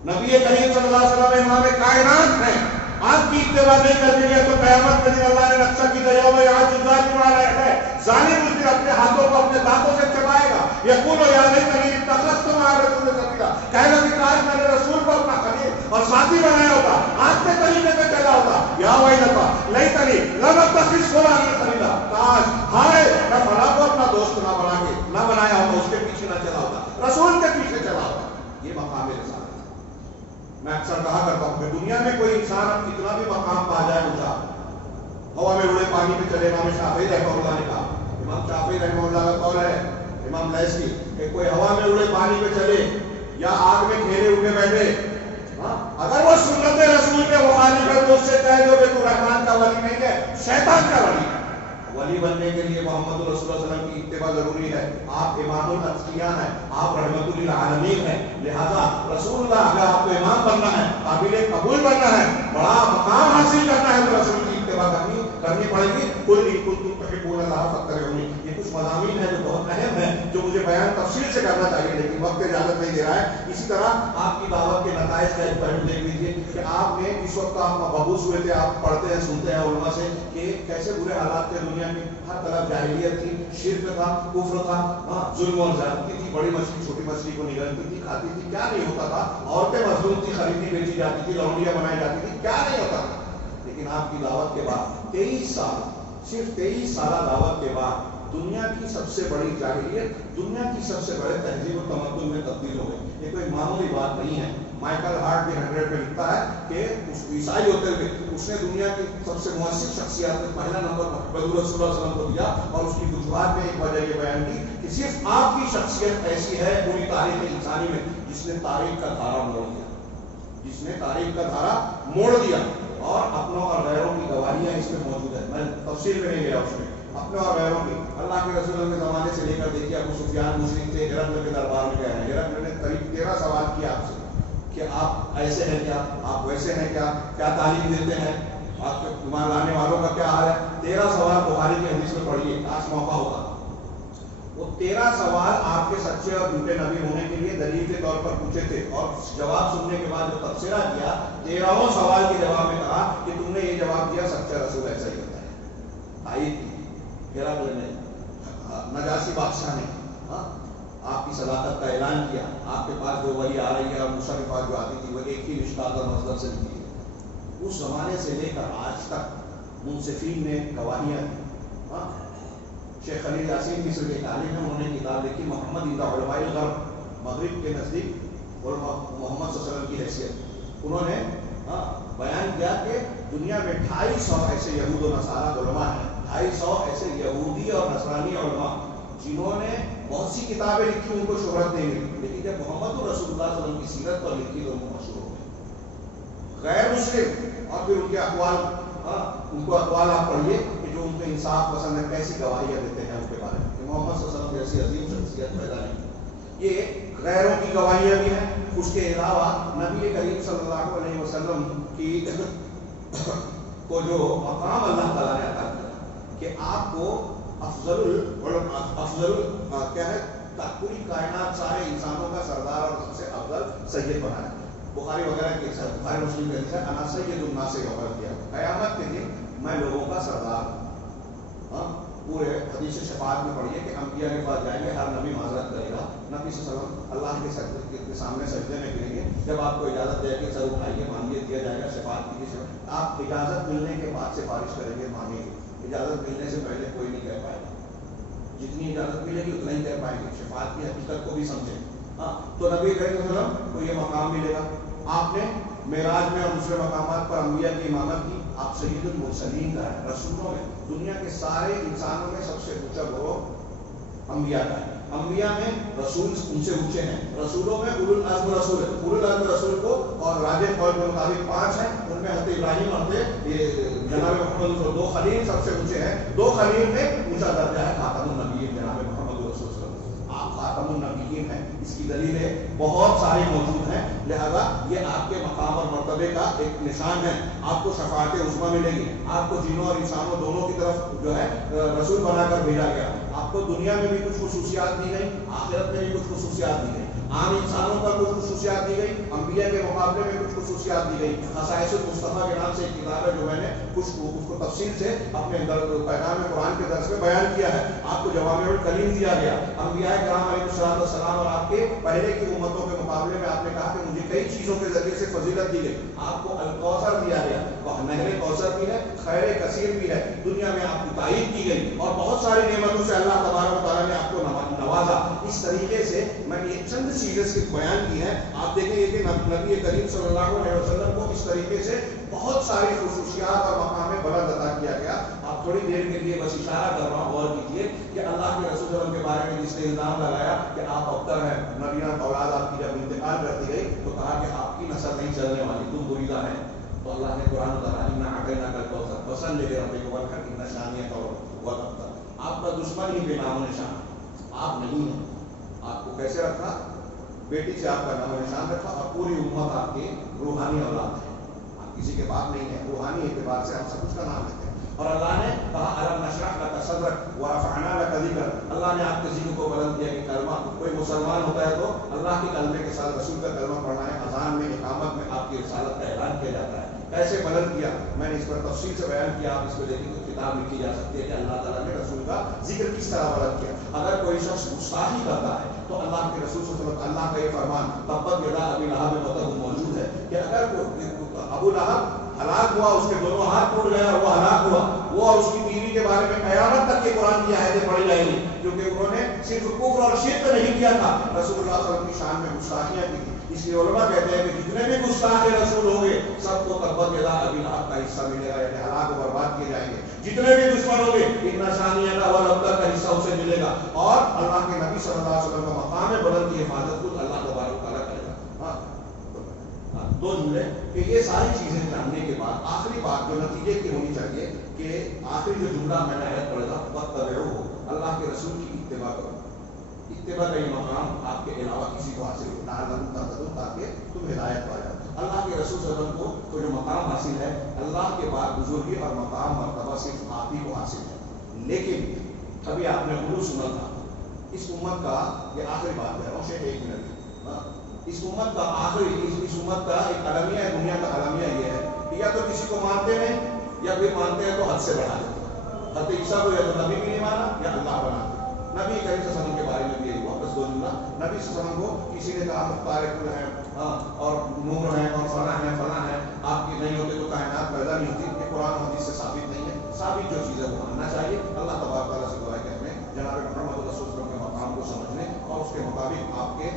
نبی کریم صلی اللہ علیہ وسلم امام کائنات ہیں. آپ کی اتباع نہیں کرتے گے تو قیامت کے دن اللہ نے نقشہ کی دیا میں آج ظالم ہے، ظالم اس دن اپنے ہاتھوں کو اپنے دانتوں سے چبائے گا. یقول یا لیتنی اتخذت مع الرسول سبیلا. کہے گا کہ کاش میں نے رسول کو اپنا خلیل اور ساتھی بنایا ہوتا، آپ کے طریقے پہ چلا ہوتا. یا ویلتا لیتنی لم اتخذ فلانا خلیلا. کاش، ہائے، میں فلاں کو اپنا دوست نہ بنایا ہوتا، اس کے پیچھے نہ چلا ہوتا، رسول کے پیچھے چلا ہوتا. یہ مقام رسالت. میں اکثر کہا کرتا ہوں کہ دنیا میں کوئی انسان اب کتنا بھی مقام پا جائے اونچا، ہوا میں اڑے پانی پہ چلے. امام شافعی رحمہ اللہ نے کہا، امام شافعی رحمہ اللہ کا قول ہے، امام لیث کی، کہ کوئی ہوا میں اڑے پانی پہ چلے یا آگ میں کھیلے اٹھے بیٹھے، اگر وہ سنت رسول کے مخالف ہے تو اس سے کہہ دو کہ تو رحمان کا ولی نہیں ہے، شیطان کا ولی ہے. ولی بننے کے لیے محمد رسول اللہ صلی اللہ علیہ وسلم کی اتباع ضروری ہے. آپ امام الاتقیاء ہیں، آپ رحمت للعالمین ہیں. لہذا رسول اللہ اگر آپ کو امام بننا ہے، قابل قبول بننا ہے، بڑا مقام حاصل کرنا ہے تو رسول کی اتباع کرنی پڑے گی. قل ان کنتم تحبون اللہ فاتبعونی. یہ کچھ مضامین ہیں جو بہت بہت اہم ہے جو مجھے بیان تفصیل سے کرنا چاہیے لیکن وقت اجازت نہیں دے رہا ہے. اسی طرح آپ کی دعوت کے نتائج کا ایک پہلو دیکھ لیجیے کہ آپ نے اس وقت آپ مبعوث ہوئے تھے, آپ پڑھتے ہیں سنتے ہیں علماء سے کہ کیسے برے حالات تھے دنیا میں, ہر طرف جاہلیت تھی, شرک تھا, کفر تھا, ظلم اور زیادتی تھی, بڑی مچھلی چھوٹی مچھلی کو نگلتی تھی, کھاتی تھی, کیا نہیں ہوتا تھا, عورتیں مظلوم تھی, خریدی بیچی جاتی تھی, لونڈیاں بنائی جاتی تھی, کیا نہیں ہوتا تھا. لیکن آپ کی دعوت کے بعد 23 سال, صرف 23 سالہ دعوت کے بعد دنیا کی سب سے بڑی جاہلیت دنیا کی سب سے بڑے تہذیب و تمدن میں تبدیل ہو گئی. یہ کوئی معمولی بات نہیں ہے. مائیکل ہارٹ دی 100 میں لکھتا ہے کہ اس عیسائی ہوتے ہوئے اس نے دنیا کی سب سے مؤثر شخصیات میں پہلا نمبر حضور صلی اللہ علیہ وسلم کو دیا اور اس کی وجوہات میں ایک وجہ یہ بیان کی کہ صرف آپ کی شخصیت ایسی ہے پوری تاریخ انسانی میں جس نے تاریخ کا دھارا موڑ دیا, جس نے تاریخ کا دھارا موڑ دیا, اور اپنوں اور غیروں کی گواہیاں اس میں موجود ہے. میں تفصیل میں نہیں گیا اس میں, اپنے اور غیروں کی. اللہ کے رسول کے زمانے سے لے کر دیکھیے ابو سفیان مشرک تھے, ہرقل کے دربار میں گئے ہیں, ہرقل نے قریب 13 سوال کیا آپ سے کہ آپ ایسے ہیں کیا, آپ ویسے ہیں کیا, کیا تعلیم دیتے ہیں, آپ کے ایمان لانے والوں کا کیا حال ہے. 13 سوال بخاری کی حدیث میں پڑھیے, آج موقع ہوگا. وہ 13 سوال آپ کے سچے اور جھوٹے نبی ہونے کے لیے دلیل کے طور پر پوچھے تھے, اور جواب سننے کے بعد جو تبصرہ کیا 13 سوال کے جواب میں کہا کہ تم نے یہ جواب دیا سچا رسول ایسا ہی ہوتا ہے. تائید کی ہرقل نے, نجاشی بادشاہ نے آپ کی صداقت کا اعلان کیا. آپ کے پاس جو وحی آ رہی ہے اور موسیٰ کے پاس جو آتی تھی وہ ایک ہی مشکات اور مصدر سے ملتی ہے. اس زمانے سے لے کر آج تک منصفین نے گواہیاں دی. شیخ خلیل یاسین مصر کے عالم ہیں, انہوں نے کتاب لکھی محمد عند علماء الغرب, مغرب کے نزدیک اور محمد صلی اللہ علیہ وسلم کی حیثیت. انہوں نے بیان کیا کہ دنیا میں 250 ایسے یہود و نصارہ علماء ہیں, 250 ایسے یہودی اور نصرانی علماء جنہوں نے بہت سی کتابیں لکھی, ان کو شہرت نہیں ملی, لیکن جب محمد رسول اللہ صلی اللہ علیہ وسلم کی سیرت پر لکھی تو ان کو مشہور ہو گئے. غیر مسلم اور پھر ان کے اقوال, ان کو اقوال آپ پڑھیے کہ جو ان کو انصاف پسند ہے کیسی گواہیاں دیتے ہیں ان کے بارے میں کہ محمد صلی اللہ علیہ وسلم جیسی عظیم شخصیت پیدا نہیں. یہ غیروں کی گواہیاں بھی ہیں. اس کے علاوہ نبی کریم صلی اللہ علیہ وسلم کی کو جو مقام اللہ تعالیٰ نے عطا کیا کہ آپ کو افضل کیا ہے, پوری کائنات سارے انسانوں کا سردار اور سب سے افضل سید بنایا. بخاری وغیرہ کے بخاری مسلم کے حدیث ہے, انا سید الناس یوم القیامہ, قیامت کے دن میں لوگوں کا سردار ہوں. پورے حدیث شفاعت میں پڑھیے کہ انبیاء کے پاس جائیں گے, ہر نبی معذرت کرے گا, نبی صلی اللہ علیہ وسلم اللہ کے سامنے سجدے میں گریں گے, جب آپ کو اجازت دے کہ سر اٹھائیے مانگیے, دیا جائے گا. شفاعت کی آپ اجازت ملنے کے بعد سفارش کریں گے, مانگیں گے. اجازت ملنے سے پہلے کوئی نہیں کہہ پائے گا, جتنی اجازت ملے گی اتنا ہی کہہ پائیں گے. شفاعت کی حقیقت کو بھی سمجھیں. تو نبی کریم صلی اللہ علیہ وسلم کو یہ مقام ملے گا. آپ نے معراج میں اور دوسرے مقامات پر انبیاء کی امامت کی. آپ سید المرسلین کا ہے, رسولوں میں دنیا کے سارے انسانوں میں سب سے اونچا گروہ انبیاء کا ہے. انبیاء میں رسول ان سے اونچے ہیں, رسولوں میں اولو العزم رسول ہے. اولو العزم رسول کو اور راجح قول کے مطابق 5 ہیں, ان میں حضرت ابراہیم اور جناب محمد 2 خلیل سب سے اونچے ہیں. 2 خلیل میں اونچا درجہ ہے خاتم النبیین جناب محمد رسول صلی اللہ علیہ وسلم. آپ خاتم النبیین ہیں, اس کی دلیلیں بہت ساری موجود ہیں. لہذا یہ آپ کے مقام اور مرتبے کا ایک نشان ہے. آپ کو شفاعت عظمیٰ ملے گی. آپ کو جنوں اور انسانوں دونوں کی طرف جو ہے رسول بنا کر بھیجا گیا. آپ کو دنیا میں بھی کچھ خصوصیات دی گئی, آخرت میں بھی کچھ خصوصیات دی گئی. عام انسانوں پر کچھ خصوصیات دی گئی, انبیاء کے مقابلے میں کچھ خصوصیات دی گئی. خصائص المصطفیٰ کے نام سے ایک کتاب ہے جو میں نے کچھ اس کو تفصیل سے اپنے پیغام قرآن کے درس میں بیان کیا ہے. آپ کو جوامع الکلیم دیا گیا. انبیاء کرام علیہ السلام اور آپ کے پہلے کی امتوں کے مقابلے میں آپ نے کہا کہ مجھے کئی چیزوں کے ذریعے سے فضیلت دی گئی. آپ کو الکوثر دیا گیا, نہر کوثر بھی ہے, خیر کثیر بھی ہے. دنیا میں آپ کی تائید کی گئی اور بہت ساری نعمتوں سے اللہ تبارک و تعالیٰ نے آپ کو نوازا. اس طریقے سے میں نے چند چیزیں صرف بیان کی ہیں. آپ دیکھیں گے کہ نبی کریم صلی اللہ علیہ وسلم کو اس طریقے سے بہت ساری خصوصیات اور مقام بلند عطا کیا گیا. آپ تھوڑی دیر کے لیے بس اشارہ کر رہا ہوں, غور کیجیے کہ اللہ کے رسول وسلم کے بارے میں جس نے الزام لگایا کہ آپ ابتر ہیں, نبیان اولاد آپ کی جب انتقال کرتی گئی تو کہا کہ آپ کی نسل نہیں چلنے والی, تم بریدہ ہیں. تو اللہ نے قرآن پسند لے ربے کو نشانیاں آپ کا دشمن ہی بے نام و نشان, آپ نہیں ہیں. آپ کو کیسے رکھا, بیٹی سے آپ کا نام و نشان رکھا, اور پوری امت آپ کی روحانی اولاد ہے. آپ کسی کے باپ نہیں ہے, روحانی اعتبار سے ہم سب اس کا نام لیتے ہیں. اور اللہ نے کہا الم نشرح لک صدرک ورفعنا لک ذکرک، اللہ نے آپ کے ذکر کو بلند کیا کہ کلمہ کوئی مسلمان ہوتا ہے تو اللہ کے کلمے کے ساتھ رسول کا کلمہ پڑھنا ہے، اذان میں اقامت میں آپ کی رسالت کا اعلان کیا جاتا ہے۔ کیسے بلند کیا میں نے اس پر تفصیل سے بیان کیا، آپ اس میں دیکھیں تو کتاب لکھی جا سکتی ہے کہ اللہ تعالیٰ نے رسول کا ذکر کس طرح بلند کیا۔ اگر کوئی شخص گستاخی کرتا ہے تو اللہ کے رسول صلی اللہ علیہ وسلم اللہ کا یہ فرمان تبت یدا ابی لہب وتب موجود ہے کہ اگر ابو لہب ہلاک ہوا، اس کے دونوں ہاتھ ٹوٹ گئے اور وہ ہلاک ہوا، وہ اور اس کی بیوی کے بارے میں قیامت تک کے قرآن کی آیتیں پڑھی جائیں گی، کیونکہ انہوں نے صرف کفر اور شرک نہیں کیا تھا، رسول اللہ صلی اللہ علیہ وسلم کی شان میں گستاخیاں کی تھی۔ اس لیے علماء کہتے ہیں کہ جتنے بھی گستاخ رسول ہوں گے سب کو تبت یدا ابی لہب کا حصہ ملے گا، یعنی ہلاک و برباد کیے جائیں گے۔ جتنے بھی دشمن ہوں گے ان نشانیاں کا والابتر کا حصہ اسے ملے گا، اور اللہ کے نبی صلی اللہ علیہ وسلم کا مقام بلند کی حفاظت خود اللہ تبارک و تعالیٰ کرے گا۔ دو جملے کہ یہ ساری چیزیں جاننے کے بعد آخری بات جو نتیجے کی ہونی چاہیے کہ آخری جو جملہ میں نے عید پڑھا وَاتَّبِعُوهُ، اللہ کے رسول کی اتباع کرو۔ اتباع کا یہ مقام آپ کے علاوہ کسی کو حاصل ہو لعلکم تہتدون، تاکہ تم ہدایت پا جاؤ۔ اللہ کے رسول صلی اللہ علیہ وسلم کو جو مقام حاصل ہے، اللہ کے بعد بزرگی اور مقام مرتبہ صرف آپ ہی کو حاصل ہے، لیکن کبھی آپ نے غرور سنا تھا اس امت کا، یہ آخری بات ہے روشن ایک منٹ، اس امت کا آخری اس امت کا ایک المیہ ہے، دنیا کا المیہ یہ ہے کہ یا تو کسی کو مانتے ہیں یا پھر مانتے ہیں تو حد سے بڑھا دیتے ہیں۔ حضرت عیسیٰ کو یا تو نبی بھی نہیں مانا یا اللہ بنا دیا۔ نبی کریم صلی اللہ علیہ وسلم کے بارے میں بھی یہی ہوا، بس دو جملہ۔ نبی صلی اللہ علیہ وسلم کو کسی نے کہا مختار کل ہے اور نور ہے اور فلاں ہے فلاں ہے، آپ کی نہیں ہوتے تو کائنات پیدا نہیں ہوتی، یہ قرآن و حدیث سے ثابت نہیں ہے۔ ثابت جو چیز ہے وہ ماننا چاہیے۔ اللہ تبارک تعالیٰ سے دعا ہے کہ ہمیں جناب محمد رسول اللہ کے مقام کو سمجھنے اور اس کے مطابق آپ کے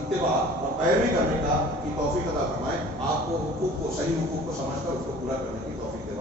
اتباع اور پیروی کرنے کا کی توفیق عطا فرمائے، آپ کو حقوق کو صحیح حقوق کو سمجھ کر اس کو پورا کرنے کی توفیق دے۔